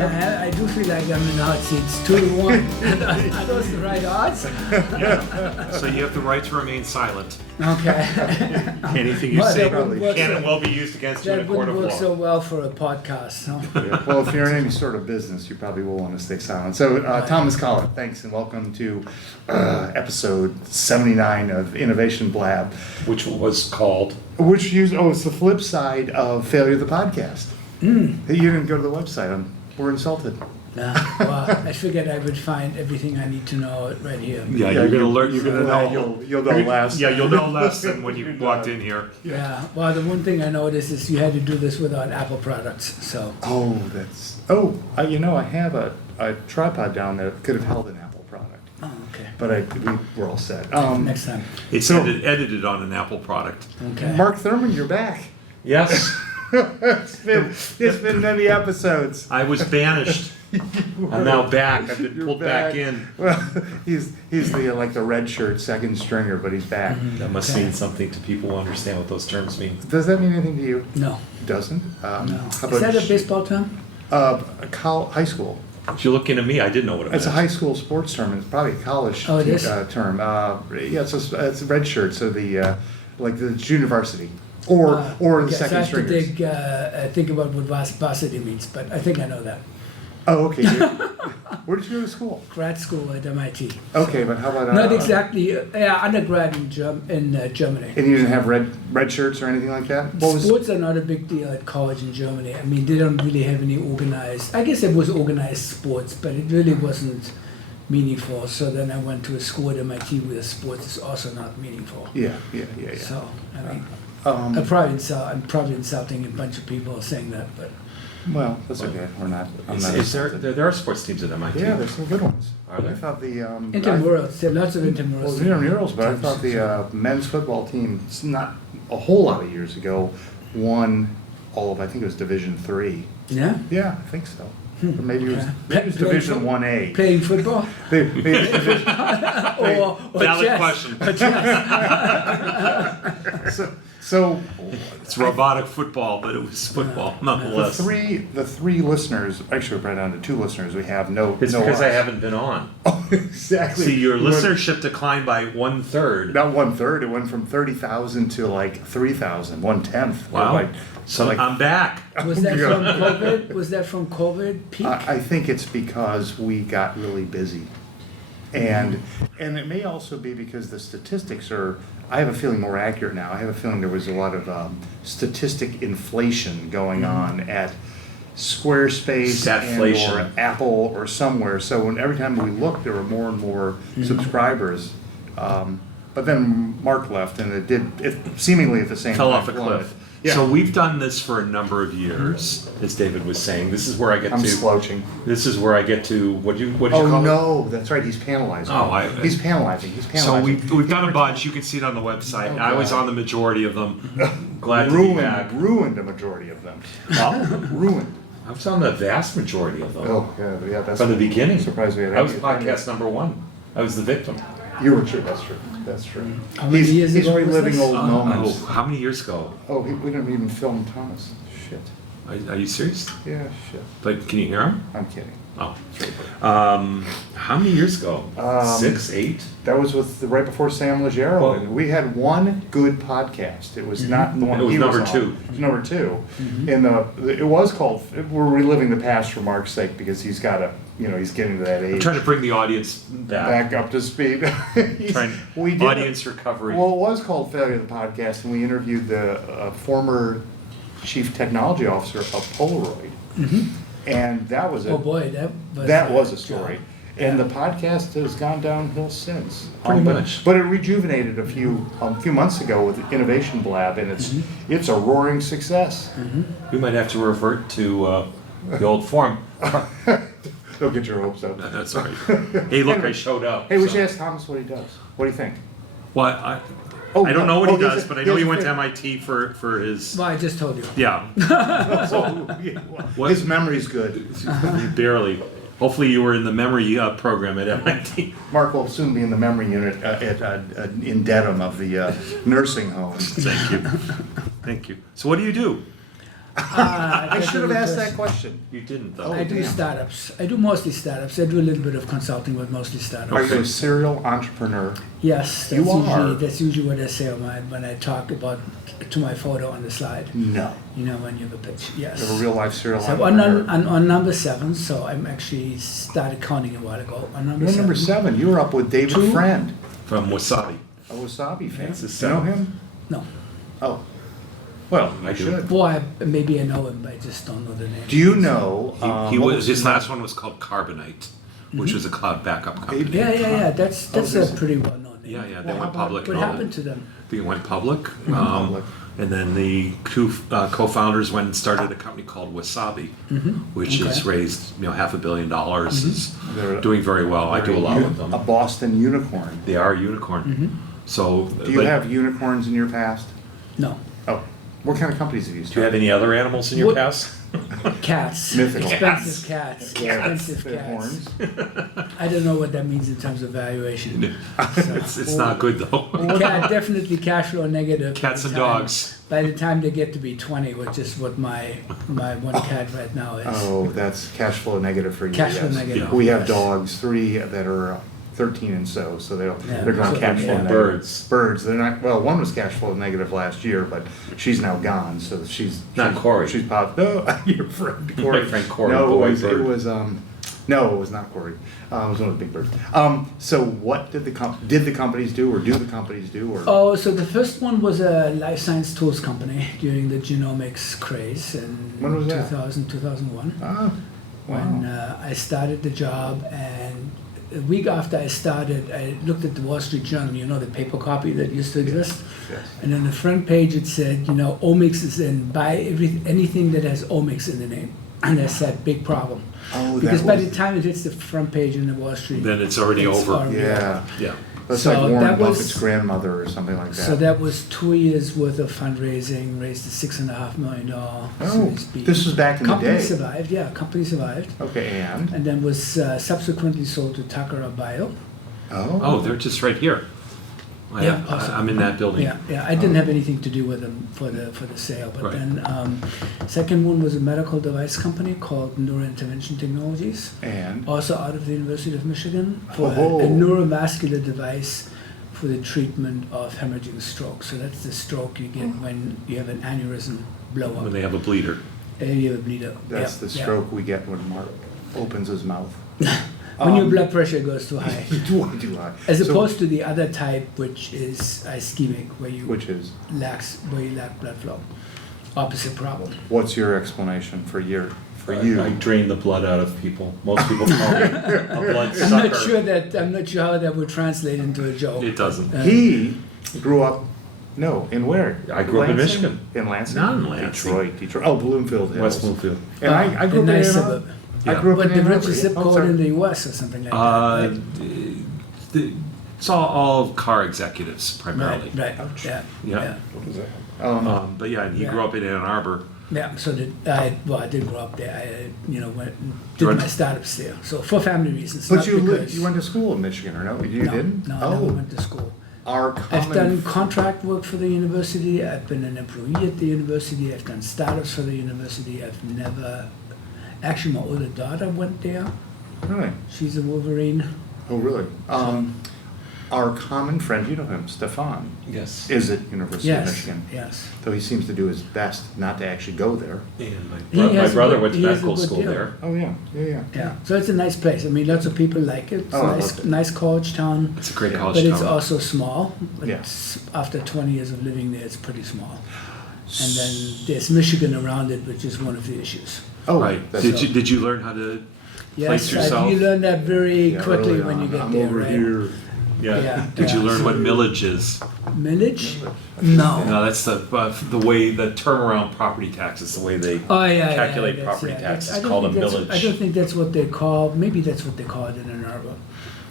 I do feel like I'm in the hot seats. 2-1. Are those the right odds? Yeah. So you have the right to remain silent. Okay. Anything you Well, say that wouldn't work can and so- will be used against you in That a court wouldn't of work law. so well for a podcast. So. Yeah. Well, if you're in any sort of business, you probably will want to stay silent. So, Thomas Collett, thanks and welcome to episode 79 of Innovation Blab, Which was called. which it's the flip side of Failure the Podcast. You didn't go to the website. We're insulted. Well, I figured I would find everything I need to know right here. Yeah, you're gonna learn. You're gonna know. You'll know less. Yeah, you'll know less than when you walked in here. Yeah. Well, the one thing I noticed is you had to do this without Apple products. So. I have a tripod down there that could have held an Apple product, Oh, okay. but we're all set. Next time. It's edited on an Apple product. Okay. Mark Thurman, you're back. Yes, It's been many episodes. I was banished. I'm now back. I've been You're pulled back in. Well, he's the like the red shirt second stringer, but he's back. That must Okay. mean something to people who understand what those terms mean. Does that mean anything to you? No. Doesn't? No. How Is that a about baseball term? high school? If you're looking at me, I didn't know what it It's a meant. high school sports term. It's probably a college Oh, it is? term. Yeah, it's a red shirt. So the like the junior varsity or the Yes, I second have stringers. to think about what varsity means, but I think I know that. Oh, okay. Good. Where did you go to school? Grad school at MIT. Okay, but how about Not exactly. Undergrad in Germany. And you didn't have red shirts or anything like that? Sports are not a big deal at college in Germany. I mean, they don't really have any organized. I guess it was organized sports, but it really wasn't meaningful. So then I went to a school at MIT where sports is also not meaningful. Yeah. So I mean, Um, I'm probably insulting a bunch of people saying that, but Well, that's okay. We're not. I'm not Is there insulted. there are sports teams at MIT? Yeah, there's some good ones. Are there? I thought the intramurals. There are lots of Well, intramurals. intramurals, but I teams. thought the men's football team, it's not a whole lot of years ago, won all of I think it was Division III. Yeah. Yeah, I think so. Or maybe it was Okay. maybe it was Playing Division football? 1A. Playing football. Maybe it was Division- or Valid chess. question. Or chess. so It's robotic football, but it was football the nonetheless. three listeners, actually we're down to 2 listeners. We have no. It's no because I odds. haven't been on. Oh, exactly. See, your We went- listenership declined by 1/3. Not 1/3. It went from 30,000 to like 3,000, 1/10. Wow. Like, So like, I'm back. Was that from COVID? Was that from COVID peak? I think it's because we got really busy. And it may also be because the statistics are, I have a feeling, more accurate now. I have a feeling there was a lot of statistic inflation going on at Squarespace Statflation. or Apple or somewhere. So every time we looked, there were more and more subscribers. But then Mark left, and it seemingly at the same Fell time. off a plummeted. cliff. Yeah. So we've done this for a number of years, as David was saying. This is where I get I'm to. slouching. This is where I get to. What you Oh call it? no, that's right. He's panelizing. Oh, he's panelizing. He's panelizing. So we've done a bunch. You can see it on the website. Oh, I was God. on the majority of them. Glad to be back. Ruined a majority of them. Well, Ruined. I was on the vast majority of them Oh yeah. That's from the beginning. I'm surprised we had. I was any- podcast number 1. I was the victim. You were true. That's true. That's true. How many years He's ago was reliving this? old moments. Oh, how many years ago? Oh, we didn't even film Thomas. Shit. Are you serious? Yeah, shit. But can you hear him? I'm kidding. Oh. How many years ago? 6, 8? That was with right before Sam Leggero. Well- And we had one good podcast. It was not the one It was he number was 2. on. It was number 2. And it was called. We're reliving the past for Mark's sake because he's got a. He's getting to that age. I'm trying to bring the audience back. Back up to speed. We did Audience recovery. Well, it was called Failure of the Podcast, and we interviewed the former chief technology officer of Polaroid, and that was Oh boy, that that was a story. Yeah. And the podcast has gone downhill since. Pretty But- much. But it rejuvenated a few months ago with Innovation Blab, and it's a roaring success. We might have to revert to the old form. Don't get your hopes up. That's all right. Hey, look, I showed up. Hey, we so- should ask Thomas what he does. What do you think? What? I don't know what he he has does, a- but I he know has he a went to thing. MIT for his. Well, I just told you. Yeah, What? His memory's good. barely. Hopefully, you were in the memory program at MIT. Mark will soon be in the memory unit in Dedham of the nursing home. Thank you. Thank you. So, what do you do? I should have asked that question. You didn't Oh, though. I do damn. startups. I do mostly startups. I do a little bit of consulting, but mostly startups. Are you a serial entrepreneur? Yes, You are. that's usually what I say when I talk about to my photo on the slide. No. You know, when you have a pitch. Yes. You're a real life serial So entrepreneur. on number 7, so I'm actually started counting a while ago. On number You're 7. number 7. You were up with David Two. Friend, From Wasabi. a Wasabi fan. That's the You know seven. him? No. Oh. Well, I I do. should. Boy, maybe I know him, but I just don't know the name. Do you know? He what was his his last one was called Carbonite, which was a cloud backup company. Baby. Yeah. That's Oh, a is it? pretty well known name. Yeah, they Well, went how about- public. What and all happened that. to them? They went public. Public. And then the two co-founders went and started a company called Wasabi, which has Okay. raised $500 million. Is They're- doing very well. I do a lot with them. A Boston unicorn. They are a unicorn. So, Do you but have unicorns in your past? No. Oh, what kind of companies have you do you started? have any other animals in your What- past? Cats. Mythical. Expensive cats. Expensive Big cats. horns. I don't know what that means in terms of valuation. It's not good though. Cat, definitely cash flow negative. by Cats the and time- dogs. By the time they get to be 20, which is what my one cat right now is. Oh, that's cash flow negative for you. Cash flow yes. negative, We have yes. dogs, 3 that are 13 and so Yeah. they're going So- cash flow yeah. negative. Birds. Birds. They're not. Well, one was cash flow negative last year, but she's now gone. So Not Corey. She's No, your friend Corey. My friend Corey, No, the it white was, bird. it was no, it was not Corey. It was one of the big birds. So what did the companies do, or do the companies do, or? Oh, so the first one was a life science tools company during the genomics craze in When was that? 2001. Ah, When wow. I started the job, and a week after I started, I looked at the Wall Street Journal, you know, the paper copy that used to exist. Yes. And on the front page it said, omics is in, buy anything that has omics in the name. And that's that big problem. Oh, Because that by was- the time it hits the front page in the Wall Street. Then it's already over. Yeah. Yeah. That's So like Warren that was- Buffett's grandmother or something like that. So that was 2 years worth of fundraising, raised a $6.5 million. Oh, Series B. this was back in the Company day. survived, yeah, company survived. Okay, And then was subsequently sold to Takara Bio. Oh, they're just right here. Yeah, awesome. I'm in that building. Yeah, I didn't have anything to do with them for the sale, but Right. then second one was a medical device company called Neurointervention Technologies, And also out of the University of Michigan, for Oh. a neurovascular device for the treatment of hemorrhaging stroke. So that's the stroke you get when you have an aneurysm blow When up. they have a bleeder. You have a bleeder. that's Yeah, the yeah. stroke we get when Mark opens his mouth. When your blood pressure goes too high. Too high. As So- opposed to the other type, which is ischemic, where you Which is, lack blood flow. Opposite problem. what's your explanation for you? I drain the blood out of people. Most people call me a blood I'm sucker. not sure how that would translate into a joke. It doesn't. He grew up, in where? I grew up in Lansing? Michigan. In Lansing? Not in Lansing. Detroit. Oh, Bloomfield Hills. West Bloomfield. And I grew a up in nice Ann suburb. Arbor. Yeah. I grew up But in the Ann Arbor. richest zip Oh, code sorry. in the US or something like that. Uh, right? it's all car executives primarily. Right, Ouch. yeah, Yeah. yeah. What is that? But yeah, and he Yeah. grew up in Ann Arbor. Yeah, so I did grow up there. I, went and did Right. my startups there. So for family reasons. But not because, you went to school in Michigan, or no? You no, didn't? No, I Oh, never went to school. our I've common. done contract work for the university. I've been an employee at the university. I've done startups for the university. I've never. Actually, my older daughter went there. Really? She's a Wolverine. Oh, really? Our common friend, you know him, Stefan, Yes. is at University of Yes, Michigan. yes. Though he seems to do his best not to actually go there. And He my has a brother good- went to he has a medical good school deal. there. Oh, yeah, yeah. Yeah, so it's a nice place. I mean, lots of people like it. It's Oh, I a nice, loved it. nice college town, It's a great Yeah. college but town. it's also small. Yeah. It's, after 20 years of living there, it's pretty small. And then there's Michigan around it, which is one of the issues. Oh, Right. that's- Did you learn how to Yes, place yourself? you learn that very Yeah, quickly early when you on. get I'm there, over right? here. Yeah, Did you yeah. learn what millage is? Millage? No. No, that's the way the turnaround property taxes, the way they Oh, yeah, calculate yeah, property yeah. taxes. I don't Called a think that's- I millage. don't think that's what they call, maybe that's what they call it in Ann Arbor.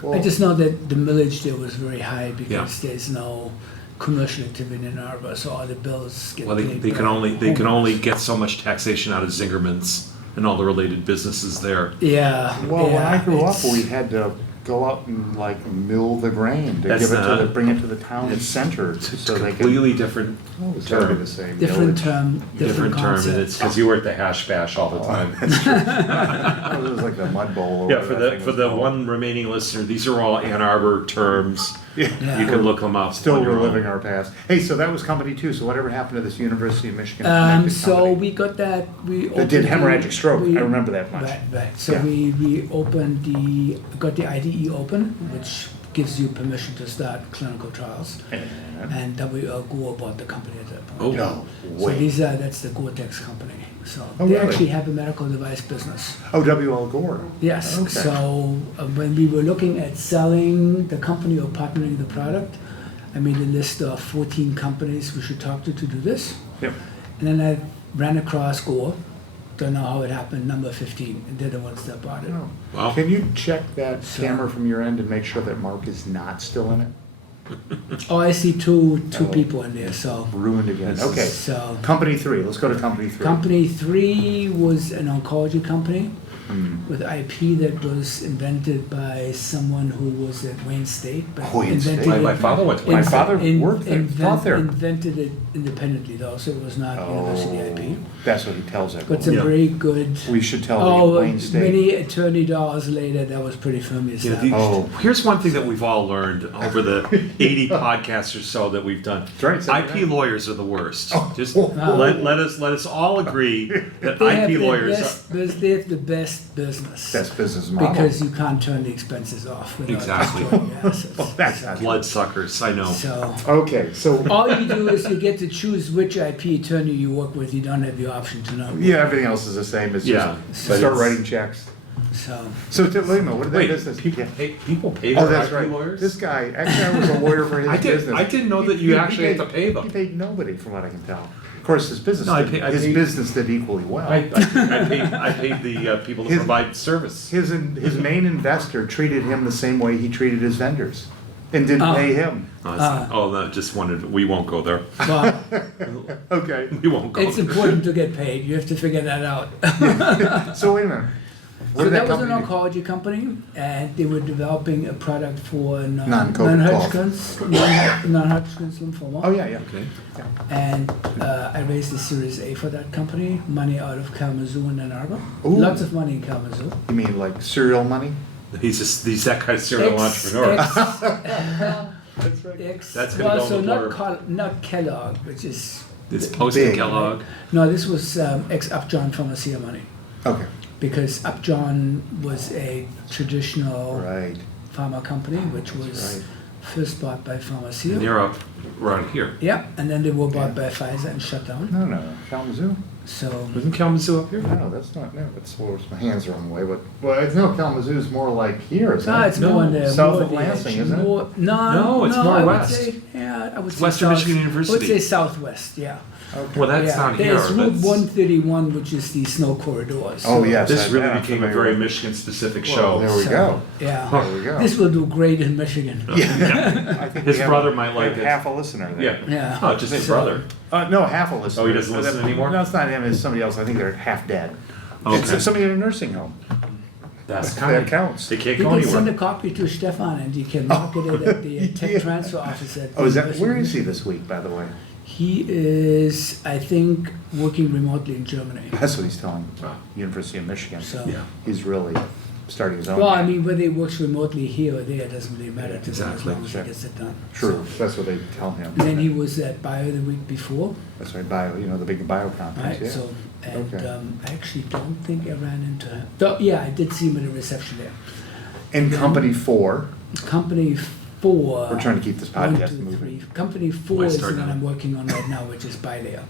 I Well- just know that the millage there was very high because Yeah. there's no commercial activity in Ann Arbor, so all the bills get Well, paid they by can homeowners. only get so much taxation out of Zingerman's and all the related businesses there. Yeah. Well, when yeah, I grew up, it's- we had to go out and like mill the grain to That's give it to not- bring it to the town center so they can. Completely different It's hard to term. say. Different millage. term, Different term, and concept. it's because you were at the hash bash all the time. Oh, it was like the mud bowl. Or Yeah, whatever for that the thing for was the called. one remaining listener, these are all Ann Arbor terms. Yeah. Yeah. You can look them up. Still on your reliving own. our past. Hey, so that was company 2. So whatever happened to this University of Michigan connected So company? we got that, we That did opened hemorrhagic stroke. we- I remember that much. Right, so Yeah. we opened got the IDE open, which gives you permission to start clinical trials. And WHO bought the company at that Oh. point. No So way. that's the Gore-Tex company. So Oh, they really? actually have a medical device business. Oh, W.L. Gore. Yes, Okay. so when we were looking at selling the company or partnering the product, I made a list of 14 companies we should talk to do this. Yep. And then I ran across Gore, don't know how it happened, number 15, and they're the ones that bought it. Oh. Wow. Can you check that So- camera from your end and make sure that Mark is not still in it? Oh, I see two Oh. people in there, so, Ruined again. Okay. so. Company 3. Let's go to company 3. Company 3 was an oncology company Hmm. with IP that was invented by someone who was at Wayne State, but Wayne State. invented My it. father went to My Wayne State. father worked there, taught there. Invented it independently though, so it was not university Oh, IP. that's what he tells But everyone. some Yeah. very good, We should tell the oh, Wayne State. many attorney dollars later, that was pretty firmly Yeah, established. Oh. Here's one thing that we've all learned over the 80 podcasts or so that we've done. That's right, IP lawyers are the worst. Just Oh. let us all agree that They have IP the lawyers best they have the best business. That's business model. Because you can't turn the expenses off without Exactly. destroying your assets. Oh, that's are not bloodsuckers. I know. So, Okay, so all you do is you get to choose which IP attorney you work with, you don't have the option to know. yeah, everything else is the same. It's Yeah, just but start it's- writing checks. So, So wait a minute, what did that Wait, business? people Yeah. people pay Oh, their that's IP right. lawyers. This guy, actually, I was a lawyer for his I business. didn't know that you actually had to pay them. He paid nobody, from what I can tell. Of course, his business, No, I did, pay- I his paid- business did equally well. I paid the people to His- provide service. His main investor treated him the same way he treated his vendors, and didn't Oh. pay him. No, just wanted. We won't go there. well, Okay. We won't go. it's there. important to get paid. You have to figure that out. So wait a minute. What So did that was an company do? oncology company, and they were developing a product for Non-COVID non-Hodgkin's lymphoma. Oh yeah, yeah. Okay. And I raised a Series A for that company, money out of Kalamazoo and Ann Arbor. Ooh. Lots of money in Kalamazoo. You mean like cereal money? He's that kind of serial entrepreneur. That's right. That's gonna well, go so in the blurb. not Kellogg, which is It's Big, post Kellogg. no. This was ex-Upjohn Pharmacia money Okay. because Upjohn was a traditional Right. pharma company, which was right. first bought by And Pharmacia. they're up around here. Yeah, and then they were bought Yeah. by Pfizer and shut down. No, Kalamazoo. So Wasn't Kalamazoo up here? No, that's not. No, it's well, my hands are on the way. But well, it's no Kalamazoo's more like here, isn't no, it? it's No, more in the south more of the Lansing, edge, isn't it? more- No, No, it's more I would west. say, yeah, I would say Western south, Michigan I would University. say southwest. Yeah. Okay. Well, that's yeah. not here. There's Route That's- 131, which is the snow corridors. Oh, yes. This I- really I'm became a familiar very with- Michigan-specific Well, show. there we So, go. Yeah. There we go. This will do great in Michigan. Yeah. I think His we have brother a- might we like have it. half a listener there. Yeah. Yeah. Oh, just his So- brother. No, half a listener. Oh, he doesn't listen anymore? No, it's not him. It's somebody else. I think they're half dead. Okay. It's somebody in a nursing home. That's That kind counts. They can't You go can send a anywhere. copy to Stefan and you can market it at the tech Yeah. transfer office at Oh, is that University where of is he Michigan. this week? By the way, He is, I think, working remotely in Germany. that's what he's telling me. Wow. University of Michigan. So, Yeah. He's really starting his own. well, I mean, whether he works remotely here or there, it doesn't really matter to them as Exactly. long as he gets it done. True. That's what they tell him. And then he was at Bio the week before, That's right. The big bio conference. right? Yeah. So, and Okay. I actually don't think I ran into him. Though, yeah, I did see him at a reception there. And company 4. Company 4. We're trying to keep this one, podcast two, moving. three. Company 4 Might is the start one now. I'm working on right now, which is Bilayer.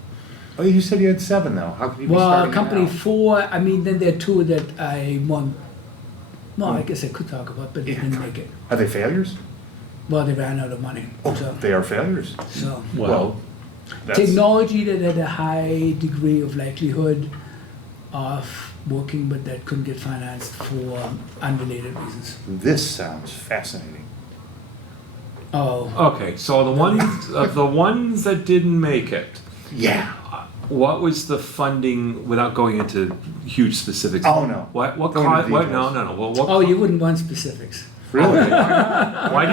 Oh, you said you had 7 though. How could you be Well, starting company now? 4, I mean, then there are 2 that I want. Well, I guess I could talk about, but they Yeah. didn't make it. Are they failures? Well, they ran out of money. Oh, So, they are failures. so Well, that's, technology that had a high degree of likelihood of working, but that couldn't get financed for unrelated reasons. this sounds fascinating. Oh, okay. So the ones that didn't make it. Yeah. What was the funding without going into huge specifics? Oh, no. What Go into caused? What? No, details. no, no. Well, what? oh, you wouldn't want specifics. Really? Why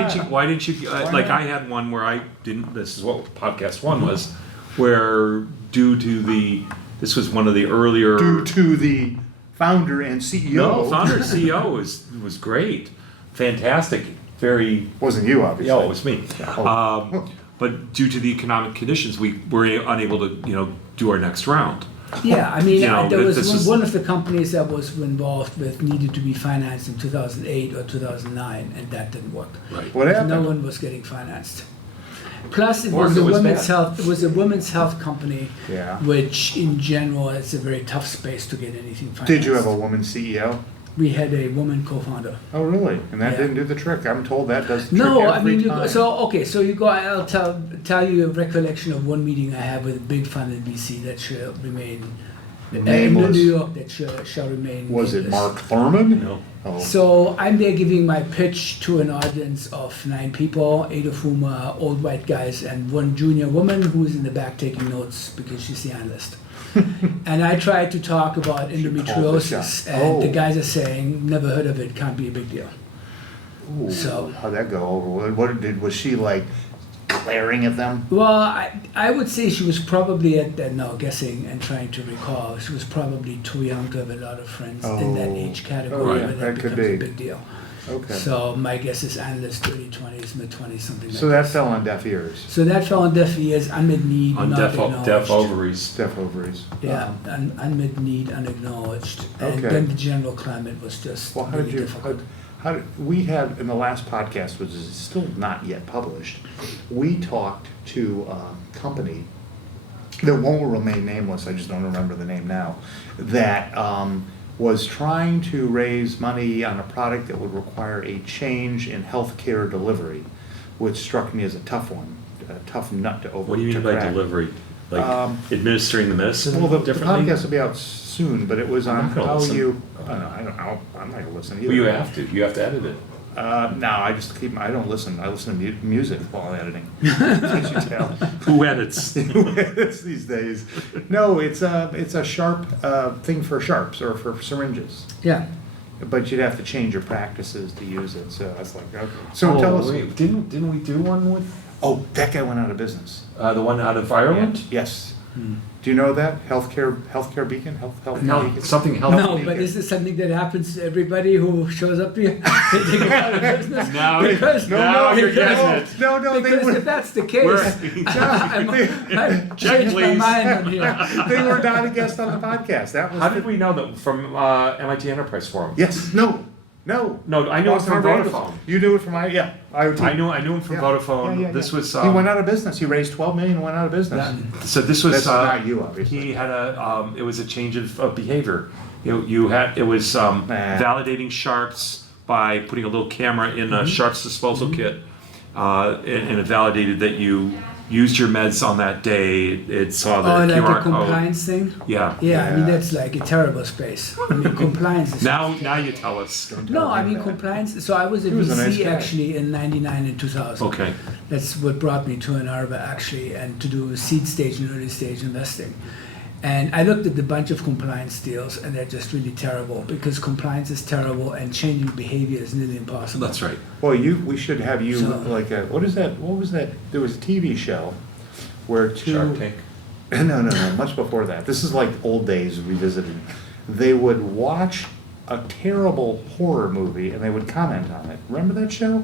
didn't you, like I had one where I didn't, this is what podcast one was, where due to this was one of the earlier. Due to the founder and CEO. No, founder and CEO was great. Fantastic. Very. Wasn't you, obviously. Yeah, it was me. But due to the economic conditions, we were unable to, do our next round. Yeah, I mean, You know, there this was was- one of the companies that was involved with needed to be financed in 2008 or 2009, and that didn't work. Right. What happened? No one was getting financed. Plus, it Or was it a was women's bad. health. It was a women's health company, Yeah. which in general is a very tough space to get anything financed. Did you have a woman CEO? We had a woman co-founder. Oh, really? And that Yeah. didn't do the trick. I'm told that does the trick No, I every mean, time. so you go. I'll tell you a recollection of one meeting I had with a big fund in BC that shall remain in Nameless? New York that shall remain. Was it nameless. Mark Thurman? No. Oh. So I'm there giving my pitch to an audience of 9 people, 8 of whom are old white guys and one junior woman who's in the back taking notes because she's the analyst. And I tried to talk about She called the endometriosis, shot. and the Oh. guys are saying, never heard of it, can't be a big deal. Ooh, So- how'd that go over? Was she like glaring at them? Well, I would say she was probably guessing and trying to recall. She was probably too young to have a lot of friends in that Oh. age category Oh, yeah, where that that could becomes a be. big deal. Okay. So my guess is analyst, early 20s, mid 20s, something like So that. that fell on deaf ears. So that fell on deaf ears, unmet need, On not deaf acknowledged. ovaries. Deaf ovaries. Yeah, unmet need, unacknowledged. And Okay. then the general climate was just Well, how really did you? difficult. We had in the last podcast, which is still not yet published, we talked to a company that won't remain nameless. I just don't remember the name now. That was trying to raise money on a product that would require a change in healthcare delivery, which struck me as a tough one, a tough nut to over. What do you mean to by crack. delivery? Like administering the medicine Well, the differently? podcast will be out soon, but it was I'm on not gonna how listen. you. I don't know. I'm not gonna listen either. Well, you have to. You have to edit it. No, I just keep. I don't listen. I listen to music while editing. Can't you tell? Who edits? It's these days. No, it's a sharp thing for sharps or for syringes. Yeah. But you'd have to change your practices to use it. So that's like okay. So tell us. Wait, didn't we do one with Oh, that guy went out of business. the one out of Ireland? Yes. Do you know that healthcare beacon? Health No, beacon? something No, healthy. but is this something that happens to everybody who shows up here? They get out of business? Now, Because- now you're because- getting it. No, they Because were. if that's the case, I've Check, changed my please. mind on here. They were not a guest on the podcast. That was. How did we know that from MIT Enterprise Forum? Yes. No. No, I knew it Boston from Harvard Vodafone. You knew it from IoT. I knew him from Yeah. Vodafone. Yeah. This was he went out of business. He raised 12 million and went out of business. so. This was That's not you, obviously. He had it was a change of behavior. You had it was validating sharps by putting a little camera in a sharps disposal kit, and it validated that you used your meds on that day. It saw the Oh, like QR a code. compliance thing? Yeah. Yeah, I mean, Yeah. that's like a terrible space. I mean, compliance is. Now you tell us. No, I mean, compliance. So I was a He was a VC nice guy. actually in 99 and 2000. Okay. That's what brought me to Ann Arbor actually, and to do seed stage and early stage investing. And I looked at a bunch of compliance deals, and they're just really terrible because compliance is terrible and changing behavior is nearly impossible. That's right. Well, we should have you So- like a, what is that? What was that? There was a TV show where two. Shark Tank. No, much before that. This is like old days revisited. They would watch a terrible horror movie and they would comment on it. Remember that show?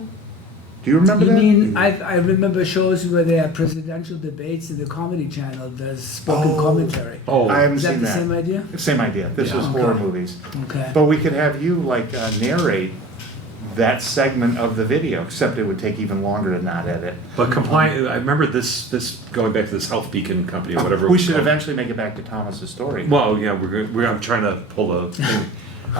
Do you remember You that? mean I remember shows where there are presidential debates and the Comedy Channel does spoken Oh. commentary. Oh, I haven't Is that seen the that. same idea? Same idea. This Yeah. was Okay. horror movies. Okay. But we could have you like narrate that segment of the video, except it would take even longer to not edit. but compliant. I remember this going back to this Health Beacon company or whatever. it We was should called. eventually make it back to Thomas's story. Well, yeah, I'm trying to pull a thing.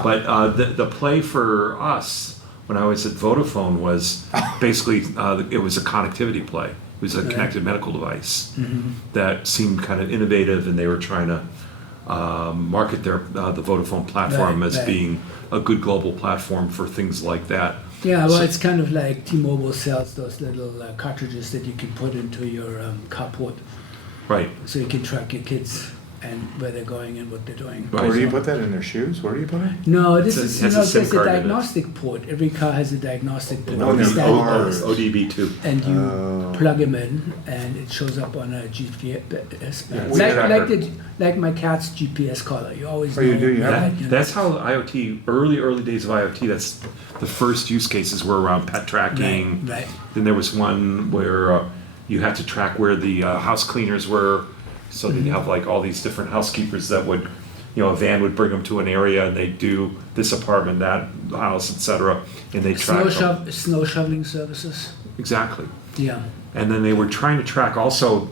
But the play for us when I was at Vodafone was basically it was a connectivity play. It was a connected medical device that seemed kind of innovative, and they were trying to market their the Vodafone platform Right, as right. being a good global platform for things like that. Yeah, well, So- it's kind of like T-Mobile sells those little cartridges that you can put into your carport, Right. so you can track your kids' and where they're going and what they're doing. Right. Where do you So- put that, in their shoes? Where do you put it? No, this It's a- is, has a SIM there's a card in it. diagnostic port. Every car has a diagnostic port. Oh, It's no. standardized. ODB2. And you Oh. plug them in, and it shows up on a GPS. Yeah, we had Like my cat's GPS collar. You always Oh, you know do? You have that, it? you know. That's how IoT, early days of IoT, that's the first use cases were around pet tracking. Right. Then there was one where you had to track where the house cleaners were. So Mm-hmm. they'd have like all these different housekeepers that would, a van would bring them to an area and they'd do this apartment, that house, etc. And they track them. Snow shoveling services. Exactly. Yeah. And then they were trying to track also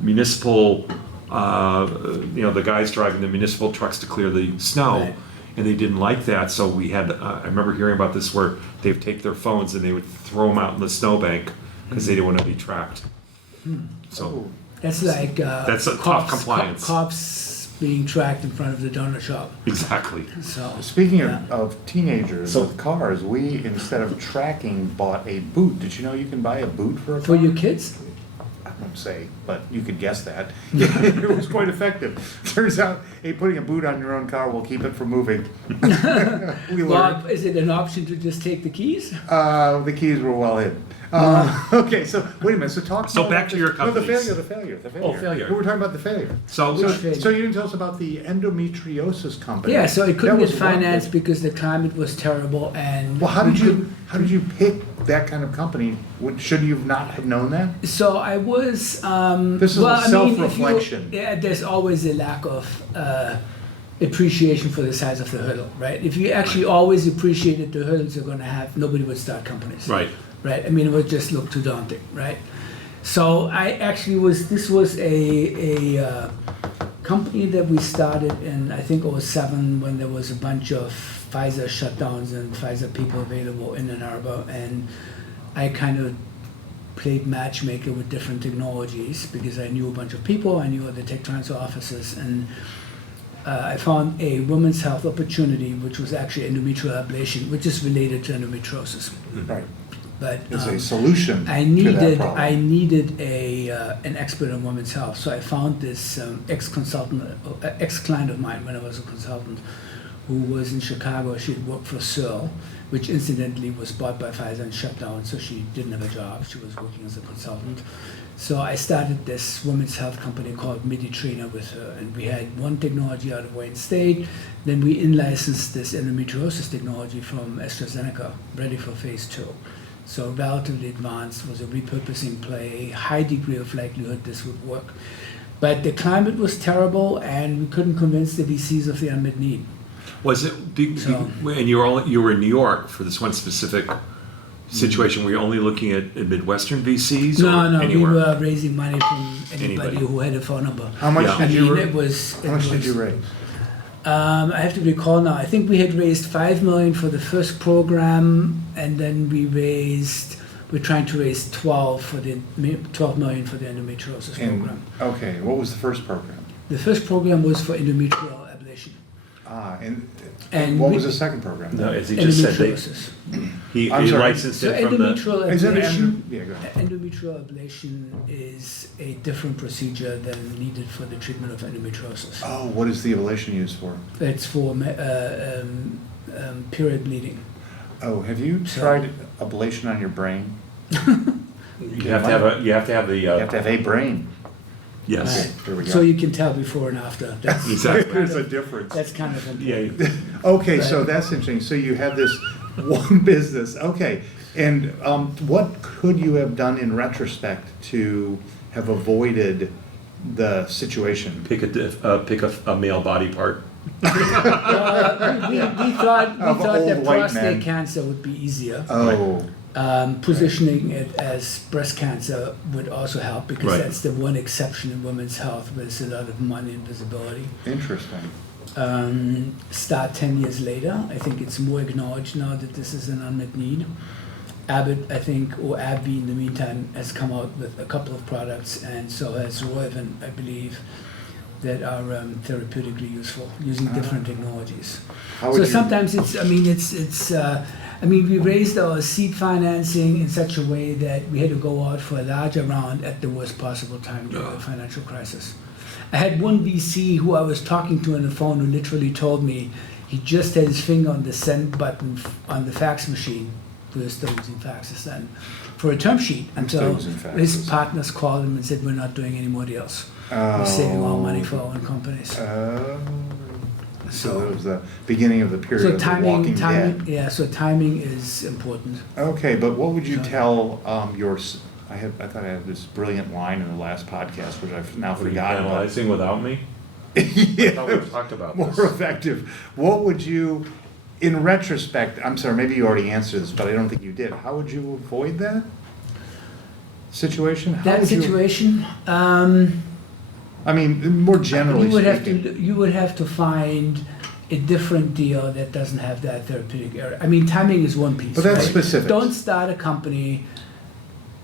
municipal, the guys driving the municipal trucks to clear the snow. Right. And they didn't like that, so we had, I remember hearing about this where they would take their phones and they would throw them out in the snowbank because they didn't want to be tracked. So, Oh. That's like That's a tough compliance. Cops being tracked in front of the donut shop. exactly. So Speaking yeah. of teenagers So- with cars, we, instead of tracking, bought a boot. Did you know you can buy a boot for a car? For your kids? I won't say, but you could guess that. It was quite effective. Turns out, hey, putting a boot on your own car will keep it from moving. We learned. Well, is it an option to just take the keys? The keys were well hidden. Okay, so wait a minute. So talk. So more back about to this- your No, companies. the failure. Oh, failure. We were talking about the failure. So, Which failure? So you didn't tell us about the endometriosis company. Yeah, so it couldn't That get was one financed thing. because the climate was terrible and. Well, how we did couldn't- you pick that kind of company? Should you not have known that? So I was. This is a well, I mean, if you- self-reflection. Yeah, there's always a lack of appreciation for the size of the hurdle, right? If you actually always appreciated the hurdles you're going to have, nobody would start companies. right. Right? I mean, it would just look too daunting, right? So I actually this was a company that we started in, I think, '07 when there was a bunch of Pfizer shutdowns and Pfizer people available in Ann Arbor. And I kind of played matchmaker with different technologies because I knew a bunch of people, I knew other tech transfer offices, and I found a women's health opportunity, which was actually endometrial ablation, which is related to endometriosis. Right. But It's a solution I to that needed problem. an expert on women's health, so I found this ex-client of mine when I was a consultant, who was in Chicago. She had worked for Searle, which incidentally was bought by Pfizer and shut down, so she didn't have a job. She was working as a consultant. So I started this women's health company called MediTrainer with her, and we had one technology out of Wayne State. Then we in-licensed this endometriosis technology from AstraZeneca, ready for phase 2. So relatively advanced, was a repurposing play, high degree of likelihood this would work. But the climate was terrible, and we couldn't convince the VCs of the unmet need. Was it, So- and you were in New York for this one specific situation, were you only looking at Midwestern VCs or No, anywhere? we were raising money from anybody Anybody. who had a phone number. How much Yeah. I did you? mean, ra- it was. How much did you raise? I have to recall now. I think we had raised $5 million for the first program, and then we're trying to raise 12 million for the endometriosis program. Okay, what was the first program? The first program was for endometrial ablation. And And what we- was the second program? No, as he just said, Endometriosis. he I'm sorry. licensed So it from the, endometrial Is it ablation. yeah, go ahead. Endometrial ablation is a different procedure than needed for the treatment of endometriosis. Oh, what is the ablation used for? It's for period bleeding. Oh, have you So- tried ablation on your brain? you have to have the, You have to have a brain. yes. Okay, there we go. So you can tell before and after. That's, Exactly. There's a difference. that's kind of Yeah, important. Okay, so Right. that's interesting. So you have this one business. Okay, and what could you have done in retrospect to have avoided the situation? pick a male body part. We thought Of that old white prostate men. cancer would be easier. Oh, Positioning it as breast cancer would also help because Right. that's the one exception in women's health where there's a lot of money and visibility. interesting. Start 10 years later, I think it's more acknowledged now that this is an unmet need. Abbott, I think, or AbbVie in the meantime, has come out with a couple of products, and so has Roivant, I believe, that are therapeutically useful using different technologies. How So would you- sometimes we raised our seed financing in such a way that we had to go out for a larger round at the worst possible time during the financial crisis. I had one VC who I was talking to on the phone who literally told me he just had his finger on the send button on the fax machine. We were still using faxes then, for a term sheet until using faxes. his partners called him and said, we're not doing any more deals. We're saving all money for our own companies. So it was the beginning of the period So of the Walking timing, Dead. yeah, so timing is important. Okay, but what would you Sorry. tell I thought I had this brilliant line in the last podcast, which I've now Were you forgotten. analyzing without me? I Yeah, thought we talked about more this. effective. What would you, in retrospect, I'm sorry, maybe you already answered this, but I don't think you did. How would you avoid that situation? How That would you- situation, I mean, more generally you would speaking. you would have to find a different deal that doesn't have that therapeutic area. I mean, timing is one piece. But that's right? specifics. Don't start a company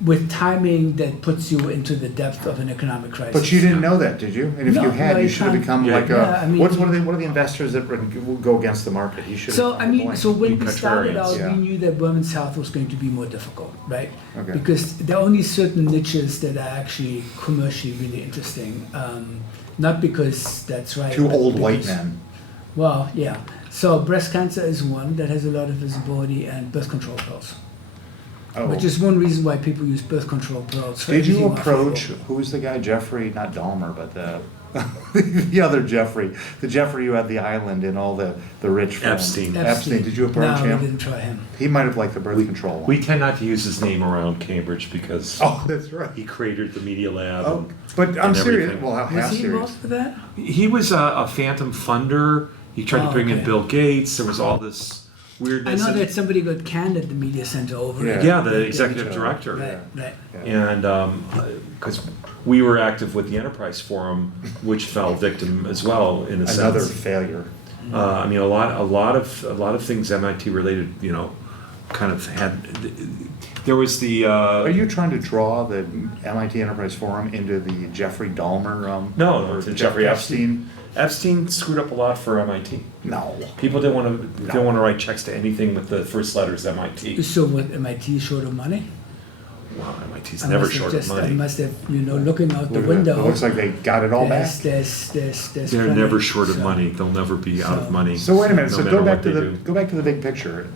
with timing that puts you into the depth of an economic crisis. But you didn't know that, did you? And if No, you had, no, you you should have can't. become Yeah. like Yeah, I a, mean- what are the investors that will go against the market? You should have. So I mean, so when Be we started contrarians, out, yeah. we knew that women's health was going to be more difficult, right? Okay. Because there are only certain niches that are actually commercially really interesting. Not because that's right. Two but old white because- men. Well, yeah. So breast cancer is one that has a lot of visibility, and birth control pills, Oh. which is one reason why people use birth control pills. for Did you anything approach, off-label. who's the guy, Jeffrey, not Dahmer, but the other Jeffrey, the Jeffrey who had the island in all the rich films? Epstein. Epstein, did you approach No, him? we didn't try him. He might have liked the birth control one. We tend not to use his name around Cambridge because Oh, that's right. he created the media lab. Oh, and- but I'm and serious, everything. well, how Was he serious? involved with that? He was a phantom funder. He tried to Oh, bring in okay. Bill Gates. There was all this I weirdness. know and- that somebody got canned at the media center over Yeah. it. Yeah, the That- executive Yeah. director. Right, right. Yeah. And because we were active with the Enterprise Forum, which fell victim as well in a Another sense. failure. I mean, a lot of things MIT related, kind of had. There was the. Are you trying to draw the MIT Enterprise Forum into the Jeffrey Dahmer? No, or it's Jeffrey Epstein. Epstein screwed up a lot for MIT. No. People didn't want to write checks to anything with the first letters MIT. So what, MIT short of money? Wow, MIT's I never must have short of just- I money. must have, looking out the Look at that. window. It looks like they got it all back. There's They're plenty, never short of so- money. They'll never be out of so- money. So wait a minute, no so matter go back what to they the, do. go back to the big picture.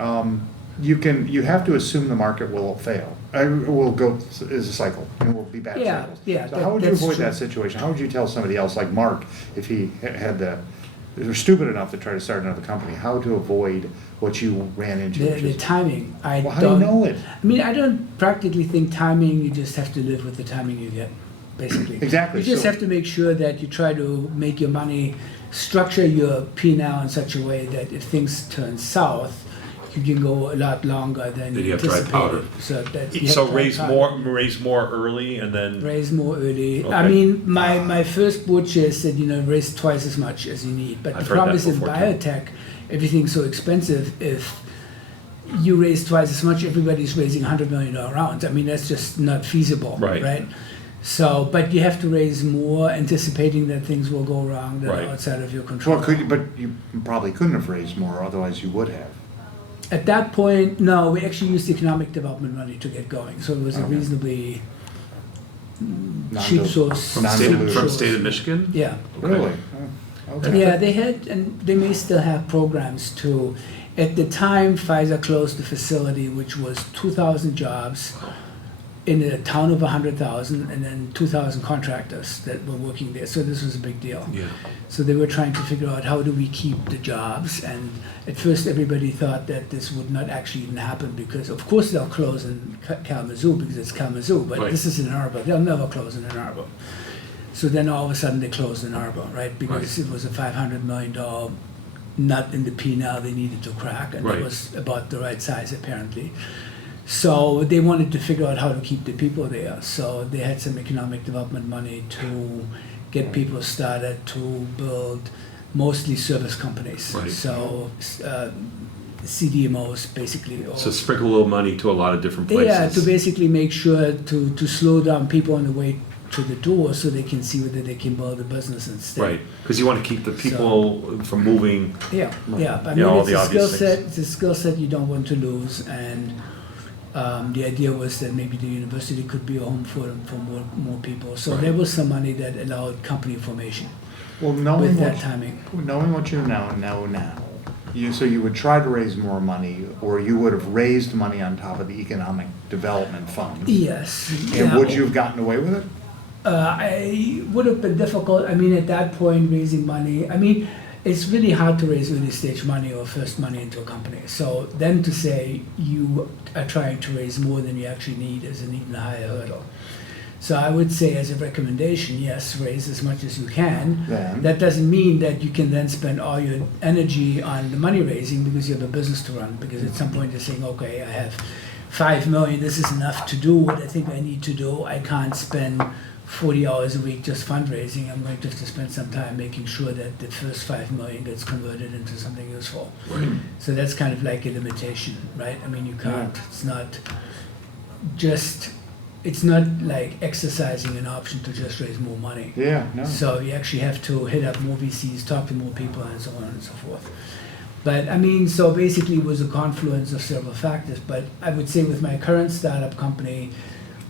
You have to assume the market will fail. Will go, is a cycle, and will be bad Yeah, cycles. yeah, So how would you that's avoid true. that situation? How would you tell somebody else, like Mark, if he had they're stupid enough to try to start another company, how to avoid what you ran into? which The is- timing, I Well, how do you don't, know it? I mean, I don't practically think timing, you just have to live with the timing you get, basically. Exactly, You just so- have to make sure that you try to make your money, structure your P&L in such a way that if things turn south, you can go a lot longer than Then you you have dry anticipated. powder. So that you have So dry raise powder. more early, and then Raise more early. I Okay. mean, my first board chair said, raise twice as much as you need. But I've the heard problem that is in before, too. biotech, everything's so expensive. If you raise twice as much, everybody's raising $100 million rounds. I mean, that's just not feasible, Right. So, but you have to raise more, anticipating that things will go wrong that Right. are outside of your control. Well, but you probably couldn't have raised more, otherwise you would have. At that point, no, we actually used economic development money to get going. So it was a Okay. reasonably Non-dil- cheap source. from Non-dilutive. state of Michigan. Yeah. Really? Oh, okay. Yeah, they had, and they may still have programs too. At the time, Pfizer closed the facility, which was 2,000 jobs in a town of 100,000, and then 2,000 contractors that were working there. So this was a big deal. Yeah. So they were trying to figure out how do we keep the jobs. And at first, everybody thought that this would not actually even happen because, of course, they'll close in Kalamazoo because it's Kalamazoo, but Right. this is in Ann Arbor. They'll never close in Ann Arbor. So then all of a sudden they closed Ann Arbor, right? Because Right. it was a $500 million nut in the P&L they needed to crack, and Right. it was about the right size apparently. So they wanted to figure out how to keep the people there. So they had some economic development money to get people started to build mostly service companies. Right. So CDMOs basically. Or, So sprinkle a little money to a lot of different places. yeah, to basically make sure to slow down people on the way to the door so they can see whether they can build a business instead. Right, because you want to keep the people from moving. Yeah, yeah. I Yeah, mean, all it's the a skill obvious set. things. It's a skill set you don't want to lose, and The idea was that maybe the university could be a home for more people. So there was some money that allowed company formation Well, knowing with that what, timing. knowing what you know now, so you would try to raise more money, or you would have raised money on top of the economic development fund. Yes. And yeah. would you have gotten away with it? I would have been difficult. I mean, at that point, raising money. I mean, it's really hard to raise early stage money or first money into a company. So then to say you are trying to raise more than you actually need is an even higher hurdle. So I would say as a recommendation, yes, raise as much as you can. Then? That doesn't mean that you can then spend all your energy on the money raising because you have a business to run. Because at some point you're saying, okay, I have 5 million, this is enough to do what I think I need to do. I can't spend 40 hours a week just fundraising. I'm going to have to spend some time making sure that the first 5 million gets converted into something useful. Right. So that's kind of like a limitation, right? I mean, you can't, it's not like exercising an option to just raise more money. Yeah, no. So you actually have to hit up more VCs, talk to more people, and so on and so forth. But I mean, so basically it was a confluence of several factors. But I would say with my current startup company,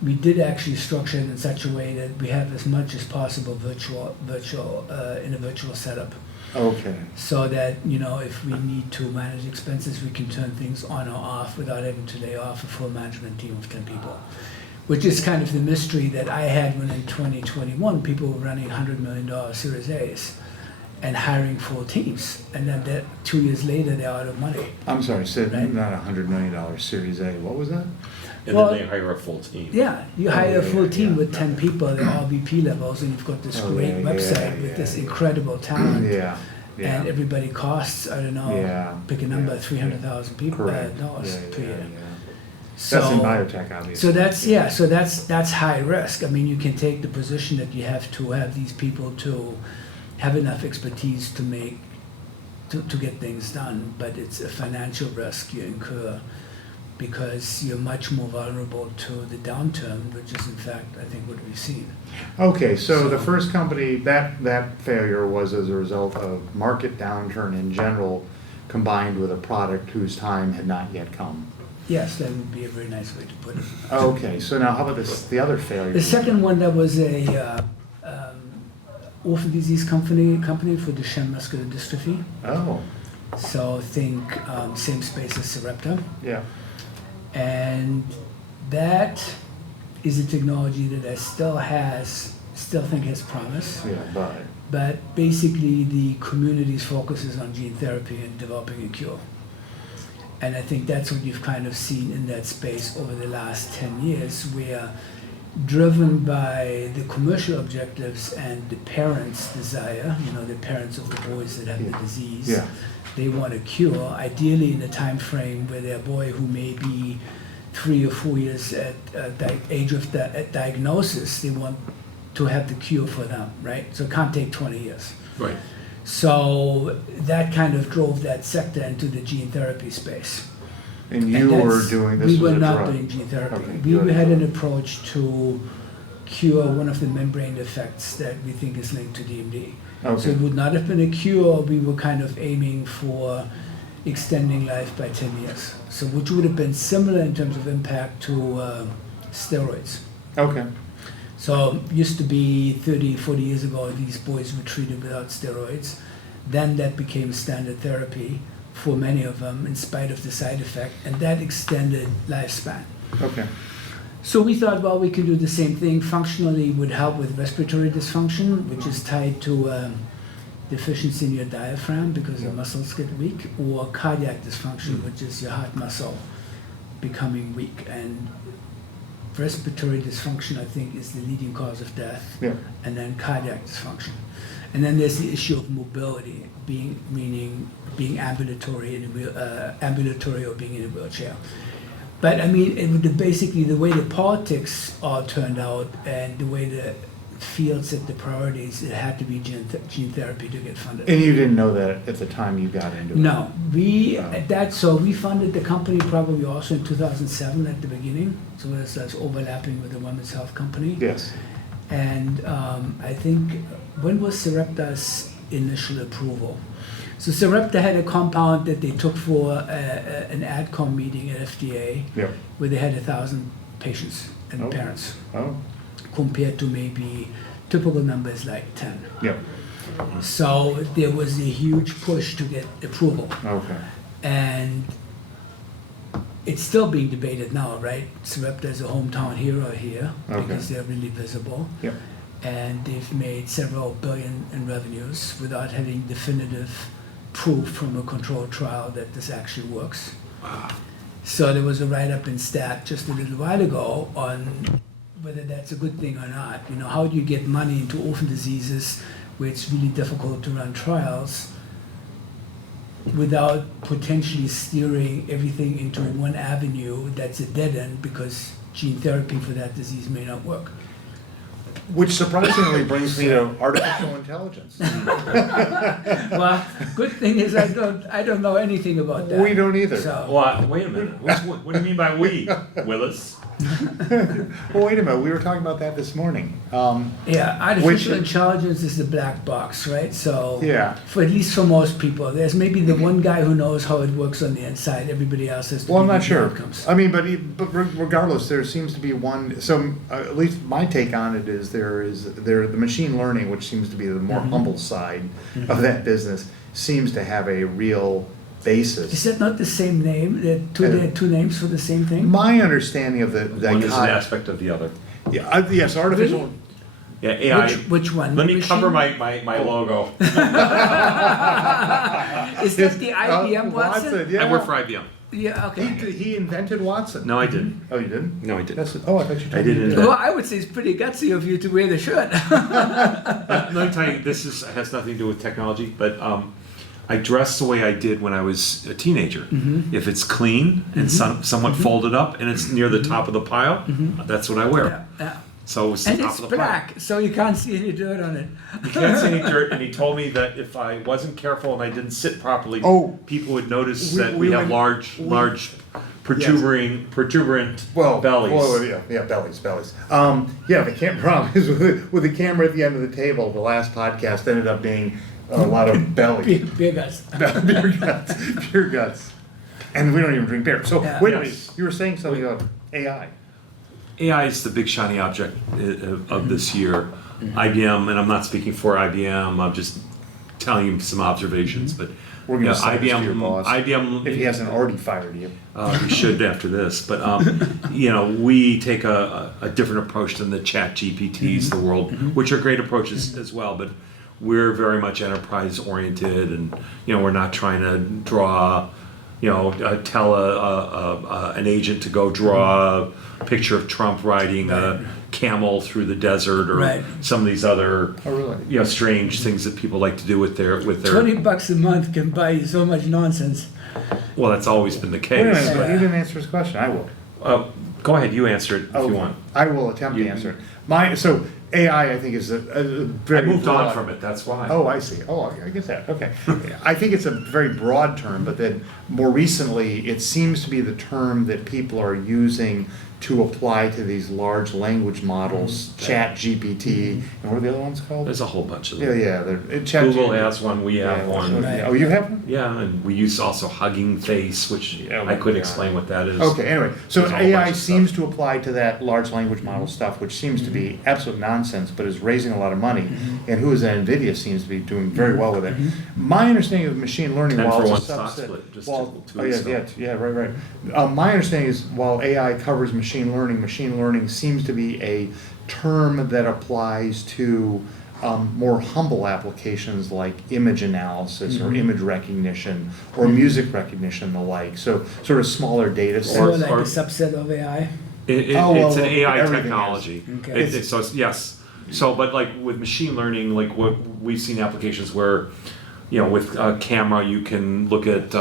we did actually structure it in such a way that we have as much as possible virtual in a virtual setup. Okay. So that, you know, if we need to manage expenses, we can turn things on or off without having to lay off a full management team of 10 people. Which is kind of the mystery that I had when in 2021 people were running $100 million Series A's and hiring full teams. And then that 2 years later, they're out of money. I'm sorry, said Right. not $100 million Series A. What was that? And Well, then they hire a full team. Yeah, you hire a yeah, full team yeah. with 10 people, they're all VP levels, and you've got this Oh, great yeah, website yeah, with this yeah. incredible talent. Yeah, yeah. And everybody costs, I don't know, Yeah, pick a number, yeah, 300,000 people, Correct. dollars Yeah, per yeah, year. yeah. So, That's in biotech, obviously. so that's high risk. I mean, you can take the position that you have to have these people to have enough expertise to to get things done, but it's a financial risk you incur because you're much more vulnerable to the downturn, which is in fact, I think, what we've seen. Okay, so the So- first company, that failure was as a result of market downturn in general, combined with a product whose time had not yet come. Yes, that would be a very nice way to put it. Okay, so now how about the other failure? The second one, that was a orphan disease company for Duchenne muscular dystrophy. Oh, So think same space as Sarepta. yeah. And that is a technology that I still think has promise. Yeah, But basically the community's focus is on gene therapy and developing a cure. And I think that's what you've kind of seen in that space over the last 10 years, where driven by the commercial objectives and the parents' desire, you know, the parents of the boys that have the disease, Yeah. they want a cure, ideally in a time frame where their boy who may be 3 or 4 years at age of at diagnosis, they want to have the cure for them, right? So it can't take 20 years. Right. So that kind of drove that sector into the gene therapy space. And And you were that's- doing, this We was were a not drug. doing gene therapy. Okay, We good. had an approach to cure one of the membrane defects that we think is linked to DMD. So Okay, it would not have been a cure, we were kind of aiming for extending life by 10 years. So which would have been similar in terms of impact to steroids. okay, So used to be 30, 40 years ago, these boys were treated without steroids. Then that became standard therapy for many of them in spite of the side effect, and that extended lifespan. okay. So we thought, well, we could do the same thing. Functionally would help with respiratory dysfunction, which is tied to deficiency in your diaphragm because your muscles get weak, or cardiac dysfunction, which is your heart muscle becoming weak. And respiratory dysfunction, I think, is the leading cause of death, Yeah, and then cardiac dysfunction. And then there's the issue of mobility, meaning being ambulatory or being in a wheelchair. But I mean, basically the way the politics all turned out and the way the field set the priorities, it had to be gene therapy to get funded. and you didn't know that at the time you got into it? No, so we funded the company probably also in 2007 at the beginning, so that's overlapping with the women's health company. Yes, And I think, when was Sarepta's initial approval. So Sarepta had a compound that they took for an AdCom meeting at FDA, Yep. where they had 1,000 patients and Oh. parents, Oh, compared to maybe typical numbers like 10. yep, So there was a huge push to get approval. okay. And it's still being debated now, right? Sarepta is a hometown hero here Okay. because they're really visible. Yep. And they've made several billion in revenues without having definitive proof from a controlled trial that this actually works. So there was a write-up in Stat just a little while ago on whether that's a good thing or not. You know, how do you get money into orphan diseases where it's really difficult to run trials without potentially steering everything into one avenue that's a dead end because gene therapy for that disease may not work. Which surprisingly brings me to artificial intelligence. Well, good thing is I don't know anything about that. We don't either. So, Well, wait a minute. What do you mean by we, Willis? Well, wait a minute, we were talking about that this morning. yeah, artificial Which- intelligence is the black box, right? So, Yeah. for at least for most people, there's maybe the one guy who knows how it works on the inside. Everybody else has to Well, I'm not figure sure. out outcomes. I mean, but regardless, there seems to be one. So at least my take on it is the machine learning, which seems to be the more humble side of that business, seems to have a real basis. Is that not the same name? There are two names for the same thing? My understanding of the One is an aspect of the other. yeah, yes, artificial. Really? Yeah, AI. Which one? Let The me cover machine? my logo. Is that the IBM Watson? Yeah. I work for IBM. Yeah, okay. He invented Watson. No, I didn't. Oh, you didn't? No, I didn't. That's, oh, I thought you told I me didn't you did. invent- Well, I would say it's pretty gutsy of you to wear the shirt. Let me tell you, has nothing to do with technology, but I dress the way I did when I was a teenager. If it's clean and somewhat folded up and it's near the top of the pile, that's what I wear. Yeah, yeah. So it's the And top it's of the black, so you can't see any dirt on it. pile. You can't see any dirt, and he told me that if I wasn't careful and I didn't sit properly, Oh. people would notice We- that we we have went- large protuberant bellies. Well, yeah, bellies. Yeah, the problem is with the camera at the end of the table. The last podcast ended up being a lot of belly, Beer guts. pure guts, and we don't even drink beer. So Yeah. wait a Yes. minute, you were saying something about AI. AI is the big shiny object of this year. IBM, and I'm not speaking for IBM, I'm just telling you some observations, but We're going yeah, to send this to your boss IBM, if he hasn't already fired you. we should after this, but we take a different approach than the chat GPTs of the world, which are great approaches as well, but we're very much enterprise oriented, and we're not trying to draw, tell an agent to go draw a picture of Trump riding a camel through the desert, or Right. some of these other Oh, really? strange things that people like to do with their $20 a month can buy you so much nonsense. well, that's always been the Wait a case. minute, but you didn't answer his question. I will. Go ahead, you answer it if you want. I will attempt You- to answer it. So AI, I think, is a very I moved on broad- from it, that's why. Oh, I see. Oh, I get that. Okay. I think it's a very broad term, but then more recently, it seems to be the term that people are using to apply to these large language models, Chat GPT, and what are the other ones called? There's a whole bunch of Yeah, them. yeah. Chat Google GPT. has one, we have Yeah, one. Right. Oh, you have one? Yeah, and we use also Hugging Face, which Oh I my couldn't God. explain what that is. Okay, anyway, so There's a whole bunch AI of seems stuff. to apply to that large language model stuff, which seems to be absolute nonsense, but is raising a lot of money. And who is at NVIDIA seems to be doing very well with it. My understanding of machine learning, 10 while for it's a one stock subset, split, just while, two oh weeks yeah, ago. yeah, right. My understanding is while AI covers machine learning seems to be a term that applies to more humble applications like image analysis or image recognition or music recognition and the like. So sort of smaller data sets. So like or- a subset of AI. Oh, well, It's an AI everything technology. is. Okay. Yes. So, but like with machine learning, like what we've seen applications where, with a camera, you can look at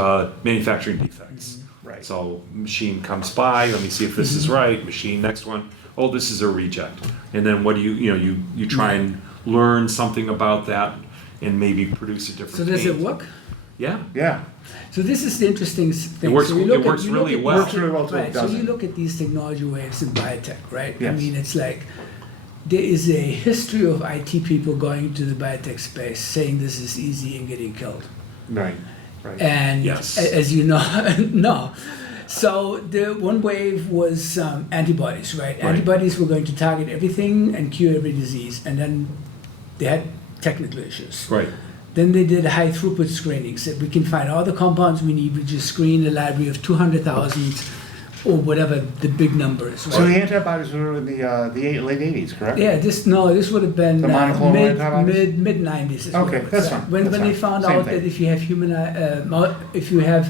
manufacturing defects. Right. So machine comes by, let me see if this is right, machine, next one, oh, this is a reject. And then what do you try and learn something about that and maybe produce a different So does it paint. work? Yeah. Yeah. So this is the interesting thing. It works- So you it look at- works you look really at well. these- Works really well till it Right, so you doesn't. look at these technology waves in biotech, right? I Yes. mean, it's like there is a history of IT people going to the biotech space saying this is easy and getting killed. Right, right. And Yes. as you know, no. So the one wave was antibodies, right? Antibodies were going to target everything and cure every disease, and then they had technical issues. Right. Then they did high throughput screening, said we can find all the compounds we need, we just screen a library of 200,000 or whatever the big number is. So Right? the antibodies were in the late 80s, correct? Yeah, this would have been The monoclonal antibodies? mid 90s. Okay, that's fine, When that's they fine. found Same out thing. that if you have if you have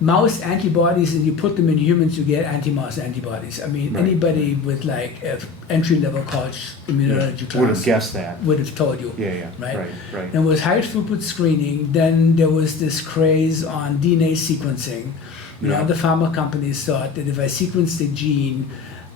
mouse antibodies and you put them in humans, you get anti-mouse antibodies. I mean, Right. anybody with like a entry-level college immunology Would class have guessed that. would have told you. Yeah, yeah, Right? right. There was high throughput screening. Then there was this craze on DNA sequencing. You know, Yeah. the pharma companies thought that if I sequence the gene,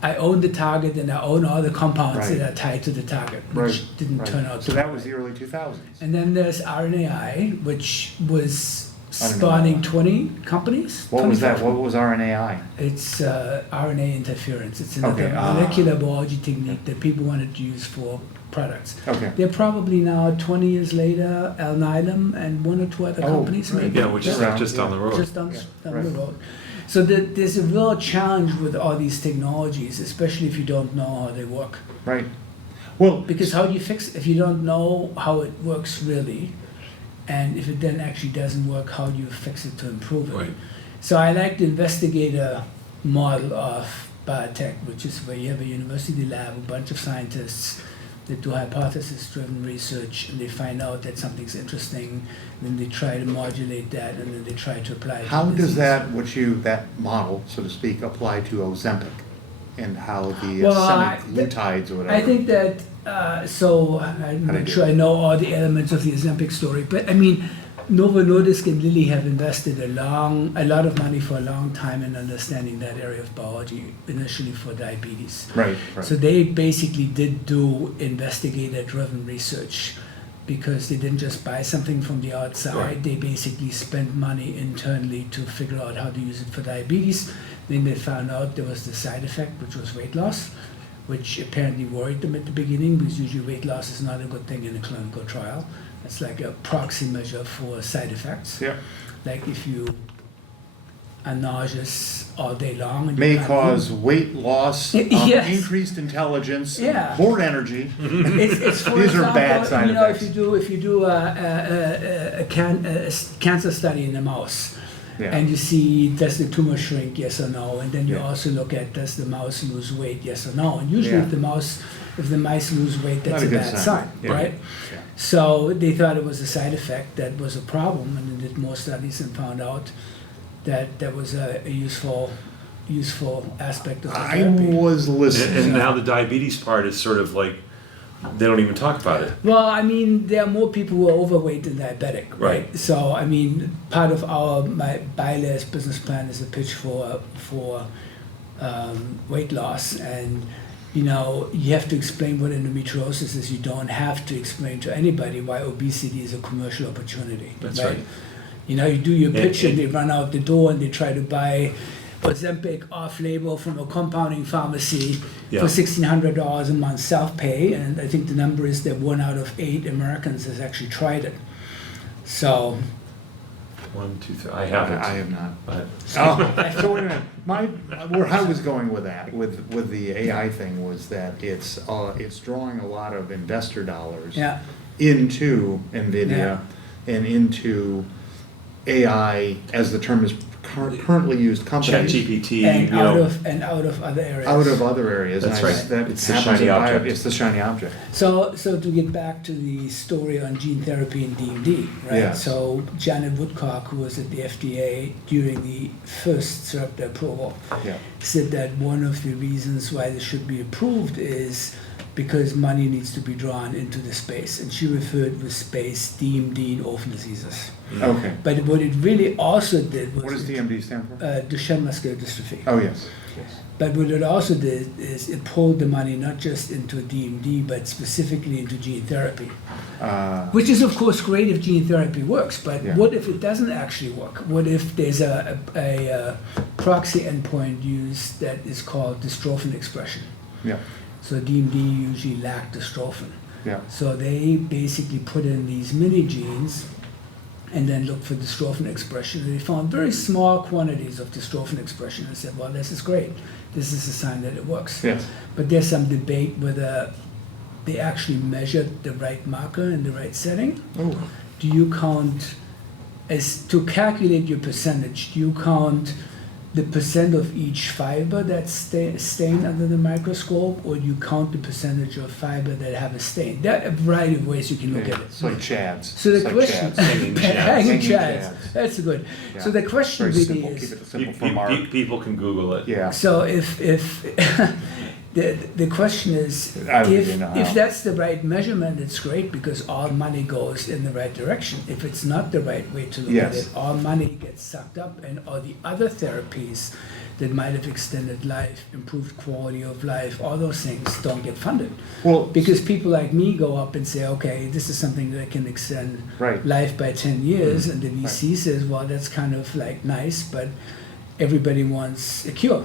I own the target and I own all the compounds Right. that are tied to the target, which Right, didn't right. turn out. So to that be was right. the early 2000s. And then there's RNAi, which was I don't know spawning that 20 companies. What was that? 25. What was RNAi? It's RNA interference. It's another Okay, molecular biology technique that people wanted to use for products. Okay. They're probably now 20 years later, Alnylam and one or two other Oh, companies right. maybe. Yeah, which is Yeah. just down the road. Just down, Yeah, down right. the road. So there's a real challenge with all these technologies, especially if you don't know how they work. Right. Well, Because how do you fix, if you don't know how it works really, and if it then actually doesn't work, how do you fix it to improve it? Right. So I like the investigator model of biotech, which is where you have a university lab, a bunch of scientists that do hypothesis-driven research, and they find out that something's interesting, then they try to modulate that, and then they try to apply it to how does disease. that model, so to speak, apply to Ozempic and how the Well, I- semaglutides or whatever? I think that, so I'm How do not you sure do I know all the elements of the Ozempic story, but I mean, Novo Nordisk and Lilly have invested a lot of money for a long time in understanding that area of biology, initially for diabetes. Right, right. So they basically did do investigator-driven research because they didn't just buy something from the outside. Right. They basically spent money internally to figure out how to use it for diabetes. Then they found out there was the side effect, which was weight loss, which apparently worried them at the beginning because usually weight loss is not a good thing in a clinical trial. It's like a proxy measure for side effects. Yeah. Like if you are nauseous all day long and you May can't cause move. weight loss, Yes. increased intelligence, Yeah. more energy. It's for These are example, bad side you know, effects. if you do a cancer study in a mouse, Yeah. and you see does the tumor shrink, yes or no, and then you Yeah. also look at does the mouse lose weight, yes or no, and usually Yeah. if the mice lose weight, that's Not a a good bad sign. sign, Yeah. right? Yeah. So they thought it was a side effect that was a problem, and they did more studies and found out that that was a useful aspect of the I therapy. was listening. And now the diabetes part is sort of like, they don't even talk about it. Well, I mean, there are more people who are overweight than diabetic, right? Right. So, I mean, part of my BILAS business plan is a pitch for weight loss, and you know, you have to explain what endometriosis is. You don't have to explain to anybody why obesity is a commercial opportunity. That's right. You know, you do your pitch and and- they run out the door and they try to buy Ozempic off-label from a compounding pharmacy Yeah. for $1,600 a month self-pay, and I think the number is that 1 out of 8 Americans has actually tried it. So, 1, 2, 3, I haven't. I have not. But Oh, so wait a minute. Where I was going with that, with the AI thing, was that it's drawing a lot of investor dollars yeah, into NVIDIA Yeah. and into AI, as the term is currently used, companies ChatGPT, and you out know, of other areas. out of other areas. That's and right. That It's the happens shiny in bio- object. It's the shiny object. So to get back to the story on gene therapy and DMD, right? Yes. So Janet Woodcock, who was at the FDA during the first Sarepta approval, Yeah. said that one of the reasons why this should be approved is because money needs to be drawn into the space. And she referred with space DMD and orphan diseases. Okay. But what it really also did was What does DMD stand for? Duchenne muscular dystrophy. Oh, yes. Yes. But what it also did is it pulled the money not just into DMD, but specifically into gene therapy. Which is, of course, great if gene therapy works, but Yeah. what if it doesn't actually work? What if there's a proxy endpoint used that is called dystrophin expression? Yeah. So DMD usually lack dystrophin. Yeah. So they basically put in these mini genes and then looked for dystrophin expression. And they found very small quantities of dystrophin expression and said, well, this is great. This is a sign that it works. Yes. But there's some debate whether they actually measured the right marker in the right setting. Oh. Do you count, as to calculate your percentage, do you count the percent of each fiber that's stained under the microscope, or do you count the percentage of fiber that have a stain? There are a variety of ways you can look at it. It's like chads. So the It's like question, chads. Hanging chads. hanging Hanging chads. chads. That's good. Yeah. So the question Very really simple. is, Keep it simple for Mark. People can Google it. Yeah. so if the question is, I don't even know how. if that's the right measurement, it's great because all money goes in the right direction. If it's not the right way to look at Yes. it, all money gets sucked up, and all the other therapies that might have extended life, improved quality of life, all those things don't get funded. Well, Because people like me go up and say, okay, this is something that can extend Right. life by 10 years, and the VC says, well, that's kind of like nice, but everybody wants a cure.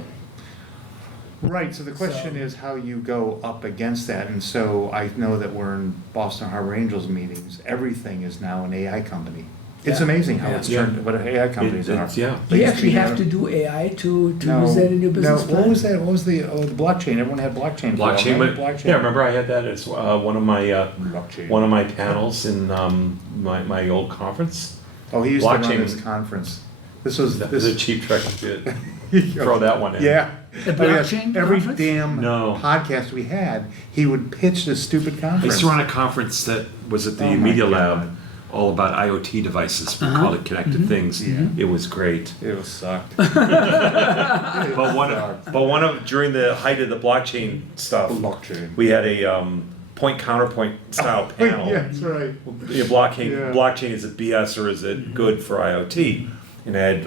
right, so the question So- is how you go up against that. And so I know that we're in Boston Harbor Angels meetings, everything is now an AI company. It's Yeah. amazing how Yeah. it's turned, what AI companies are. Yeah. Do They you used actually be, have to do AI to No, use that in your business no. plan? What was that? What was the blockchain? Everyone had blockchain. for a while, Blockchain, right? but, yeah, remember I had that as one of my panels in my old conference. Oh, he used to blockchain. run this conference. This was That was a this. cheap trick to throw that one in. Yeah. The Oh, yeah. blockchain Every conference? damn No. podcast we had, he would pitch this stupid I conference. used to run a conference that was at the Oh my Media God. Lab, all about IoT devices. We called it Connected Things. Yeah. It was great. It was sucked. But one of during the height of the blockchain stuff, Blockchain. we had a point counterpoint style panel. Yeah, that's right. Yeah, blockchain, Yeah. blockchain, is it BS or is it good for IoT? And I had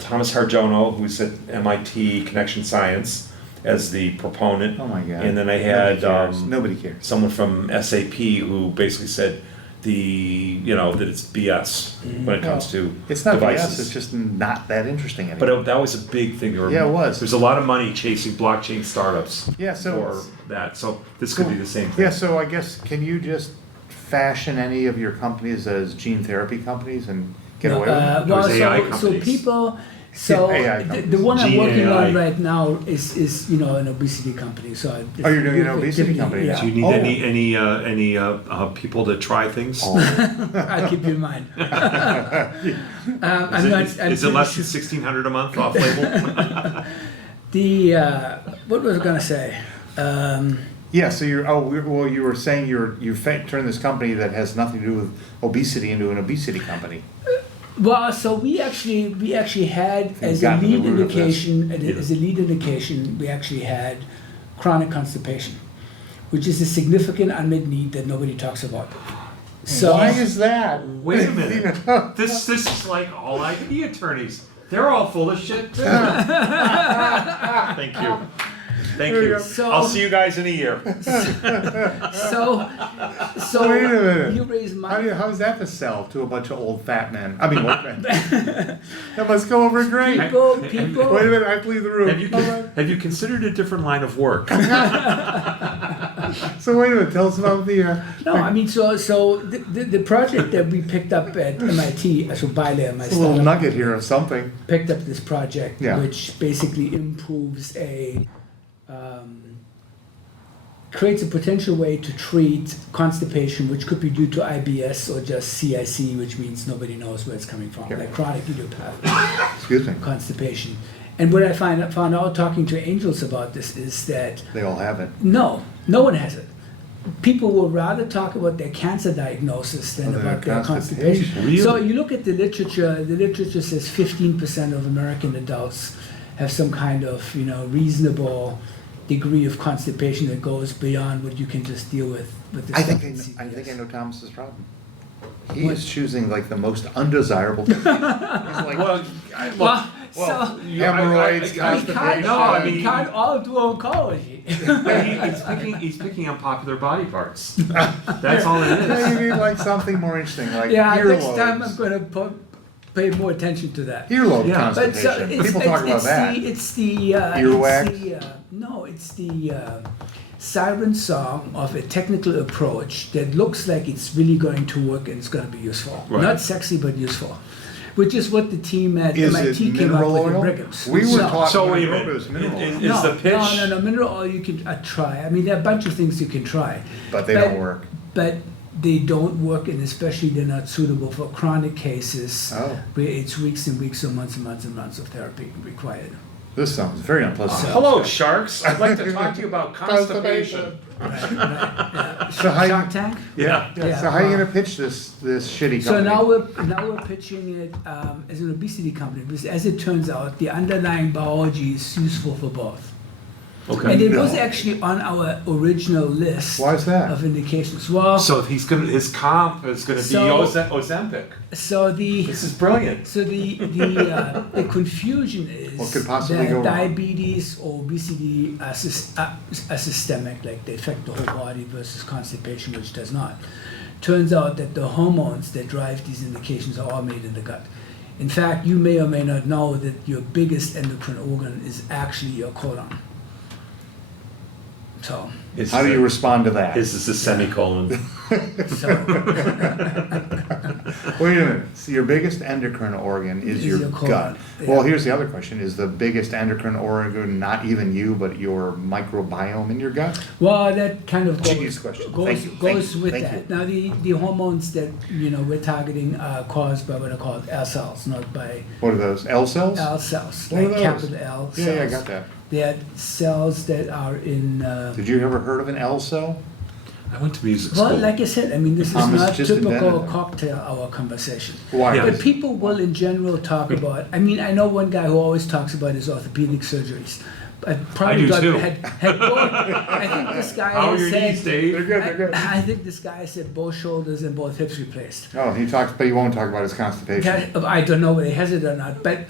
Thomas Harjono, who's at MIT Connection Science, as the proponent. Oh my God. And then I Nobody had cares. Nobody cares. someone from SAP who basically said that it's BS when it comes to It's not devices. BS, it's just not that interesting But anymore. that was a big thing. Yeah, it was. There's a lot of money chasing blockchain startups Yeah, so for it's- that. So this could be the same thing. Yeah, so I guess, can you just fashion any of your companies as gene therapy companies and get away with it? Well, There's AI so companies. people, so AI the one I'm Gene working AI. on right now is an obesity company. So Oh, you're doing an obesity company now? Do you need Oh. any people to try things? Oh. I'll keep you in mind. Is it less than $1,600 a month off label? What was I gonna say? Yeah, so you were saying you turned this company that has nothing to do with obesity into an obesity company. Well, so we actually had as a gotten to the lead root of this. indication, we actually had chronic constipation, which is a significant unmet need that nobody talks about. So Why is that? Wait a minute. This is like all IP attorneys. They're all full of shit too. Thank you. Thank There you you. go. So- I'll see you guys in a year. so Wait a minute. you raise money. How is that to sell to a bunch of old fat men? I mean, old men. That must go over great. People, Wait a minute, I have to leave the room. Have you considered a different line of work? So wait a minute, tell us about the. No, I mean, so the project that we picked up at MIT, so Bailey, my a little startup, nugget here of something. picked up this project, Yeah. which basically creates a potential way to treat constipation, which could be due to IBS or just CIC, which means nobody knows where it's coming from, Yeah. like chronic idiopathic Excuse me. constipation. And what I found out talking to angels about this is that They all have it. no one has it. People will rather talk about their cancer diagnosis than Or their about their constipation. constipation. Really? So you look at the literature says 15% of American adults have some kind of, reasonable degree of constipation that goes beyond what you can just deal with the I stuff think in I think I CVS. know Thomas's problem. He What? is choosing like the most undesirable. He's like, Well, Well, so hemorrhoids, we constipation. we can't all do oncology. he's picking unpopular body parts. That's all it No, is. you need like something more interesting, like Yeah, earlobes. next time I'm gonna pay more attention to that. Earlobe Yeah. But so constipation. People talk about that. It's the Earwax? it's the siren song of a technical approach that looks like it's really going to work and it's going to be useful. Right. Not sexy, but useful. Which is what the team at Is MIT it came up mineral with in oil? Brigham's. We were No. taught So when wait we a wrote it minute. was mineral oil, Is the pitch? No. Mineral oil you can try. I mean, there are a bunch of things you can try. but they don't work. But they don't work, and especially they're not suitable for chronic cases Oh. where it's weeks and weeks or months and months and months of therapy required. This sounds very unpleasant. Hello, sharks. I'd like to talk to you about constipation. Yeah. So how you- Shark Tank? Yeah. Yeah. So how are you gonna pitch this shitty company? So now we're pitching it as an obesity company, because as it turns out, the underlying biology is useful for both. Okay. And it was No. actually on our original list Why is that? of indications. Well, So his comp is going to be So- Ozempic. so the This is brilliant. So the confusion is What could possibly that go wrong? diabetes or obesity are systemic, like they affect the whole body, versus constipation, which does not. Turns out that the hormones that drive these indications are all made in the gut. In fact, you may or may not know that your biggest endocrine organ is actually your colon. So, How do you respond to that? Is this a semicolon? so Wait a minute. So your biggest endocrine organ is Is your your colon. gut. Yeah. Well, here's the other question: is the biggest endocrine organ not even you, but your microbiome in your gut? well, that kind of Genius goes, question. goes, Thank you, thank goes you, with thank that. you. Now, the hormones that we're targeting are caused by what are called L cells, not by What are those? L cells? L cells, What are like those? capital L cells. Yeah, I got that. They're cells that are in. Did you ever heard of an L cell? I went to music school. Well, like I said, I mean, this is Thomas not just typical invented them. cocktail hour conversation. Why? Yeah. But people will, in general, talk about. I mean, I know one guy who always talks about his orthopedic surgeries. I probably I do got too. had both. I think this guy How are has your said. knees, Dave? They're good. They're good. I think this guy said both shoulders and both hips replaced. Oh, he talks, but he won't talk about his constipation. I don't know whether he has it or not, but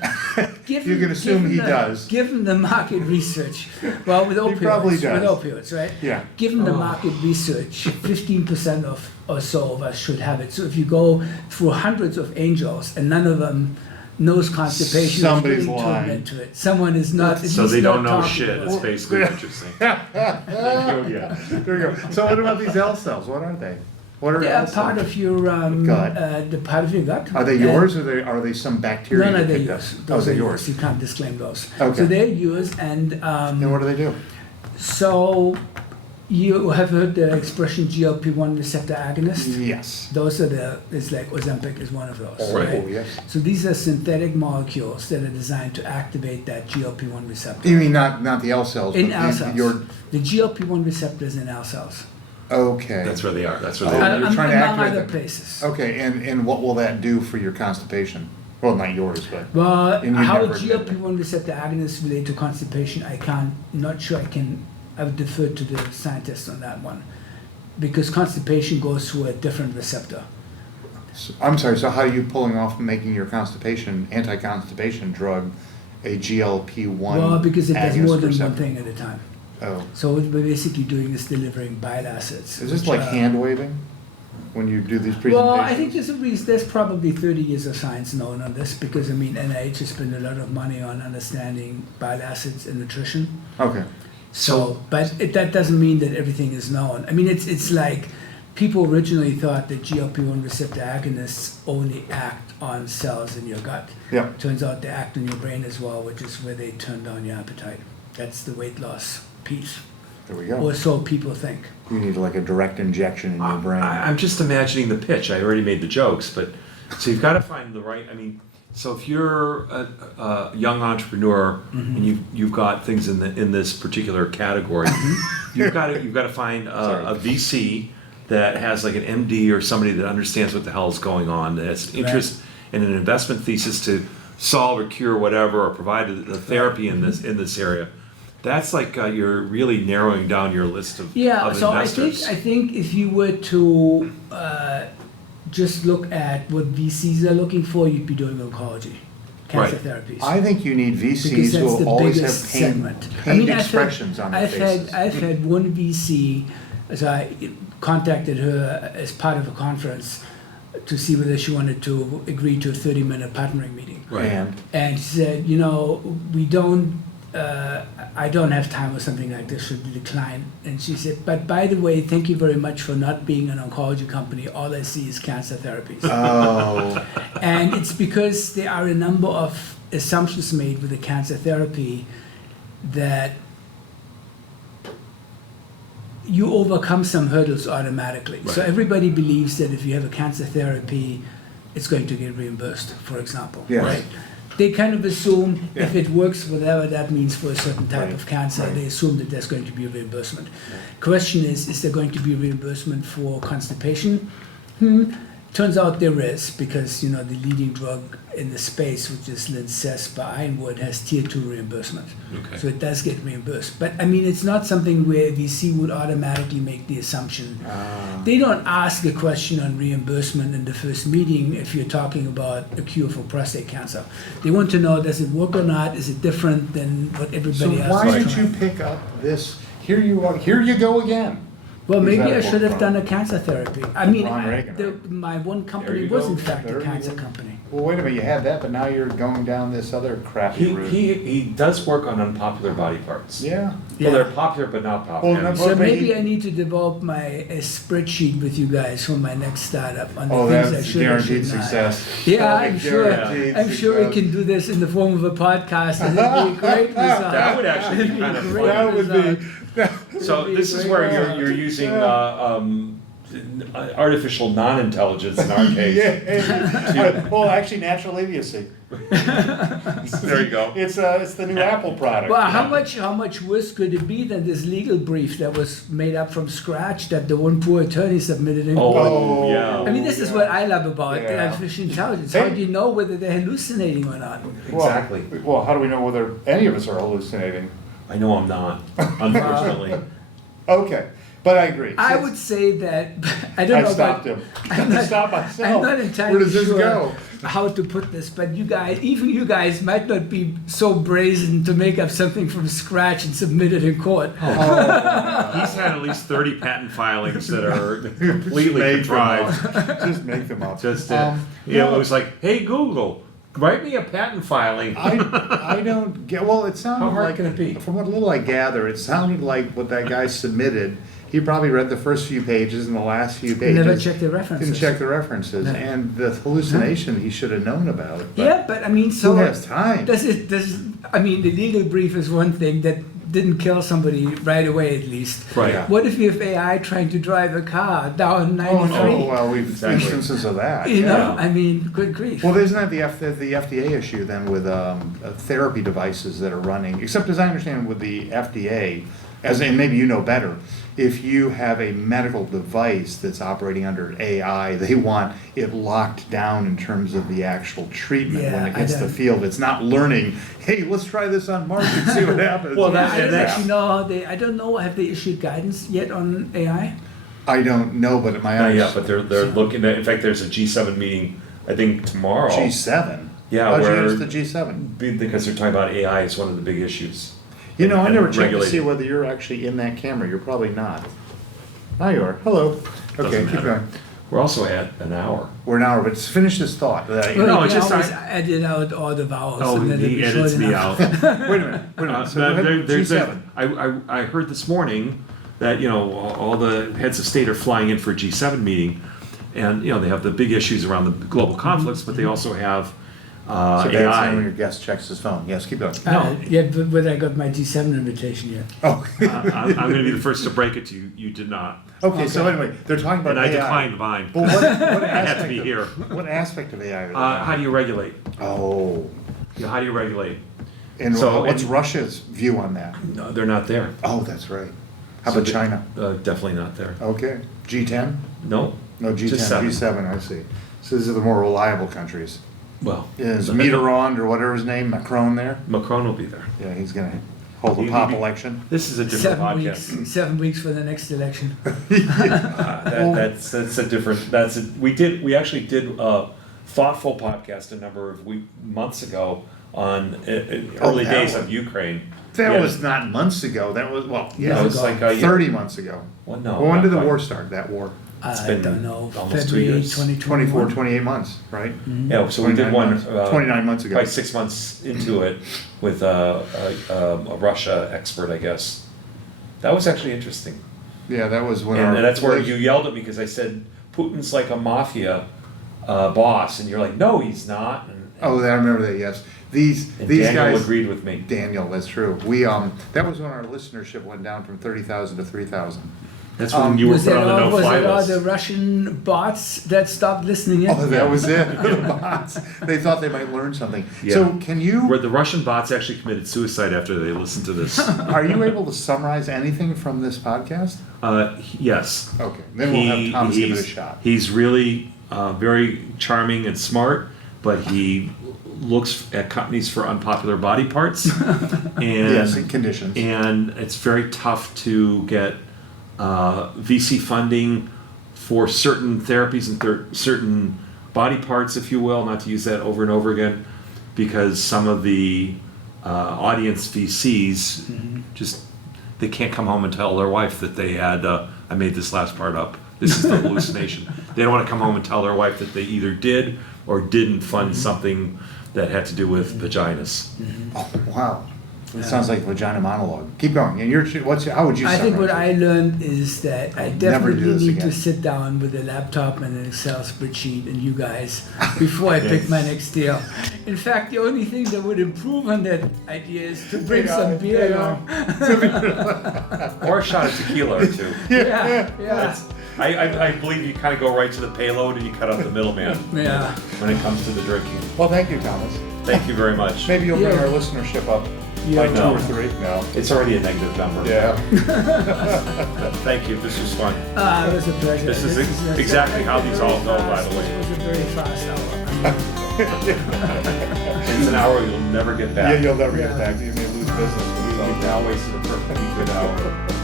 given, You can assume given he the, does. Given the market research, well, with opioids, probably does. with opioids, right? Yeah. Given the market research, 15% of or so of us should have it. So if you go through hundreds of angels and none of them knows constipation, Somebody's is willing to lying. admit to it. Someone is not. at So least they not don't know talking shit. about Is it. basically what you're saying. Yeah. There you go. So what about these L cells? What are they? What are They L are part cells? of your Gut. the part of your gut. Are they And- yours or are they some bacteria? No, you they're picked up? yours. Oh, Those they're are yours. yours. You can't disclaim those. Okay. So they're yours, and And what do they do? so you have heard the expression GLP-1 receptor agonist. Yes. Those are it's like Ozempic is one of those. Oh, Right? yes. So these are synthetic molecules that are designed to activate that GLP-1 receptor. You mean not the L cells? In but L cells. Your, The GLP-1 receptor is in L cells. okay. That's where they are. That's where Oh, they are. you're trying to among activate other them. places. Okay, and what will that do for your constipation? Well, not yours, but Well, And you how never admit GLP-1 receptor agonists relate to constipation, not sure I would defer to the scientists on that one. Because constipation goes through a different receptor. I'm sorry. So how are you pulling off making your anti-constipation drug a GLP-1? Well, because it does agonist more than receptor? one thing at a time. Oh, So what we're basically doing is delivering bile acids. is this which like are- hand waving when you do these presentations? Well, I think there's probably 30 years of science known on this, because I mean NIH has spent a lot of money on understanding bile acids and nutrition. Okay. So, but that doesn't mean that everything is known. I mean, it's like people originally thought that GLP-1 receptor agonists only act on cells in your gut. Yeah. Turns out they act on your brain as well, which is where they turn down your appetite. That's the weight loss piece, There we or go. so people think. You need like a direct injection in your brain. I'm just imagining the pitch. I already made the jokes, but so you've got to find the right. I mean, so if you're a young entrepreneur Mm-hmm. and you've got things in this particular category, you've got to find a VC that has like an MD or somebody that understands what the hell is going on, that has interest in an investment thesis to solve or cure whatever or provide the therapy in this area. That's like you're really narrowing down your list of Yeah, of so investors. I think if you were to just look at what VCs are looking for, you'd be doing oncology, cancer therapies. I think you need Because VCs that's who the will always biggest have pained, segment. pained I've expressions on their faces. I've had one VC, as I contacted her as part of a conference, to see whether she wanted to agree to a 30-minute partnering meeting. Right. And she said, I don't have time or something like this, should decline. And she said, but by the way, thank you very much for not being an oncology company. All I see is cancer therapies. Oh. And it's because there are a number of assumptions made with the cancer therapy that you overcome some hurdles automatically. So Right. everybody believes that if you have a cancer therapy, it's going to get reimbursed, for example. Yes. Right? They kind of assume if Yeah. it works, whatever that means for a certain type Right. of cancer, Right. they assume that there's going to be a reimbursement. Question is there going to be reimbursement for constipation? Turns out there is, because the leading drug in the space, which is Lincest by Ironwood, has tier 2 reimbursement. Okay. So it does get reimbursed. But I mean, it's not something where VC would automatically make the assumption. They don't ask a question on reimbursement in the first meeting if you're talking about a cure for prostate cancer. They want to know, does it work or not? Is it different than what So everybody else why is did trying? you pick up this? Here you go again. Well, Who's maybe that I book should have from? done a cancer therapy. I mean, Ron Reagan, my one company you was go. in fact There a you cancer go. company. Well, wait a minute, you had that, but now you're going down this other crappy route. He does work on unpopular body parts. Yeah. Well, they're Yeah. popular but not popular. Well, no, So but maybe he- I need to develop a spreadsheet with you guys for my next startup on the Oh, things I that's should or guaranteed should not. success. Yeah, That'll I'm be sure. guaranteed I'm sure we success. can do this in the form of a podcast, and it'd be a great result. That would actually be It'd kind of a fun. great That would result. be. So It'd be this a is great where result. you're using artificial non-intelligence in our case. Yeah. Well, actually, natural idiocy. There you go. It's the new Apple product. Well, how much worse could it be than this legal brief that was made up from scratch that the one poor attorney submitted in court? Oh, yeah. I mean, this is what I love about Yeah. artificial intelligence. How Hey. do you know whether they're hallucinating or not? Well, Exactly. Well, how do we know whether any of us are hallucinating? I know I'm not, unfortunately. Okay, but I agree. I would say that I don't know. I stopped about- him. I'm not, Stop myself. I'm not entirely Where does this sure go? how to put this, but even you guys might not be so brazen to make up something from scratch and submit it in court. Oh. He's had at least 30 patent filings that are completely Make them contrived. up. Just make them up. Just, no. it was like, hey, Google, write me a patent filing. I don't get, well, it sounded How hard like, can it be? from what little I gather, it sounded like what that guy submitted, he probably read the first few pages and the last few pages. Never check the references. Didn't check the references, No. and the hallucination he should have known about. but Yeah, but I mean, so Who has time? I mean, the legal brief is one thing that didn't kill somebody right away, at least. Right. Yeah. What if you have AI trying to drive a car down 93? Oh, well, we've Exactly. instances of that. You know, yeah. I mean, good grief. Well, isn't that the FDA issue then with therapy devices that are running? Except as I understand with the FDA, and maybe you know better, if you have a medical device that's operating under AI, they want it locked down in terms of the actual treatment when Yeah, it hits I the don't- field. It's not learning, hey, let's try this on Mars and see what happens. Well, Yeah, I don't and actually know how I don't know, have they issued guidance yet on AI? I don't know, but my Not yet, but they're looking at, in fact, there's a G7 meeting, I think tomorrow. G7. Yeah, How'd you where- use the G7? Because they're talking about AI is one of the big issues. You know, I And never checked to regulating. see whether you're actually in that camera. You're probably not. Now you are. Hello. Okay, Doesn't keep matter. going. We're also at an hour. We're an hour, but finish this thought. Well, No, you it's can just always edit out all the vowels. Oh, and then it'll he be edits short me enough. out. Wait a minute. So go ahead. G7. I heard this morning that, all the heads of state are flying in for a G7 meeting. And, they have the big issues around the global conflicts, but they also have So that's when AI. your guest checks his phone. Yes, keep going. No. Yeah, but whether I got my G7 invitation yet. Oh, I'm going to be the first to break it to you. You did not. okay. So anyway, they're talking about And I AI. declined mine. But what I had to aspect be of, here. What aspect of AI are they How do you regulate? Oh. How do you regulate? And So- what's Russia's view on that? No, they're not there. Oh, that's right. How So about China? Definitely not there. Okay. G10? No. No, G10. Just seven. G7, I see. So these are the more reliable countries. Well, Is Mitterrand or whatever his name, Macron there? Macron will be there. Yeah, he's gonna hold a He- pop he- election. This is a different 7 podcast. weeks. 7 weeks for the next election. That's a different. We actually did a thoughtful podcast a number of months ago on early that days one. of Ukraine. That Yeah. was not months ago. That was, well, No, yeah, it's like a year. 30 months ago. Well, no. Well, when did the not war quite. start? That war. I been don't know, almost 2 February years. 2021. 24, 28 months, right? Yeah, so we did 29 one months. 29 months ago. probably 6 months into it with a Russia expert, I guess. That was actually interesting. Yeah, that was when And that's where you yelled at me because I said Putin's like a mafia boss, and you're like, no, he's not. And Oh, I remember that. Yes, these Daniel guys agreed with me. Daniel, that's true. We that was when our listenership went down from 30,000 to 3,000. That's when you were Was put it on the all, was no-fly it all list. the Russian bots that stopped listening in? Oh, that was it. The bots. They thought they might learn something. Yeah. So, can you? Where the Russian bots actually committed suicide after they listened to this. Are you able to summarize anything from this podcast? Yes. Okay, then we'll have Thomas give it a shot. He's really very charming and smart, but he looks at companies for unpopular body parts. And, Yes, in conditions. And it's very tough to get VC funding for certain therapies and certain body parts, if you will, not to use that over and over again, because some of the audience VCs just, they can't come home and tell their wife that they had, I made this last part up, this is the hallucination. They don't want to come home and tell their wife that they either did or didn't fund something that had to do with vaginas. Oh, wow. It sounds like a vagina monologue. Keep going. And how would you I think what summarize it? I learned is that I Never do definitely this need again. to sit down with a laptop and an Excel spreadsheet and you guys before I pick my next deal. In fact, the only thing that would improve on that idea is to bring some beer along. Or a shot of tequila or two. Yeah. That's, I believe you kind of go right to the payload and you cut out the middleman Yeah. when it comes to the drinking. Well, thank you, Thomas. Thank you very much. Maybe you'll bring Yeah. our listenership up Yeah. by 2 or 3. No. It's already a negative number. Yeah. Thank you. This was fun. It was a pleasure. This is exactly how these all go, by the way. This was a very fast hour. It's an hour you'll never get back. Yeah, you'll never Yeah. get back. You may lose business. You've now wasted a perfectly good hour.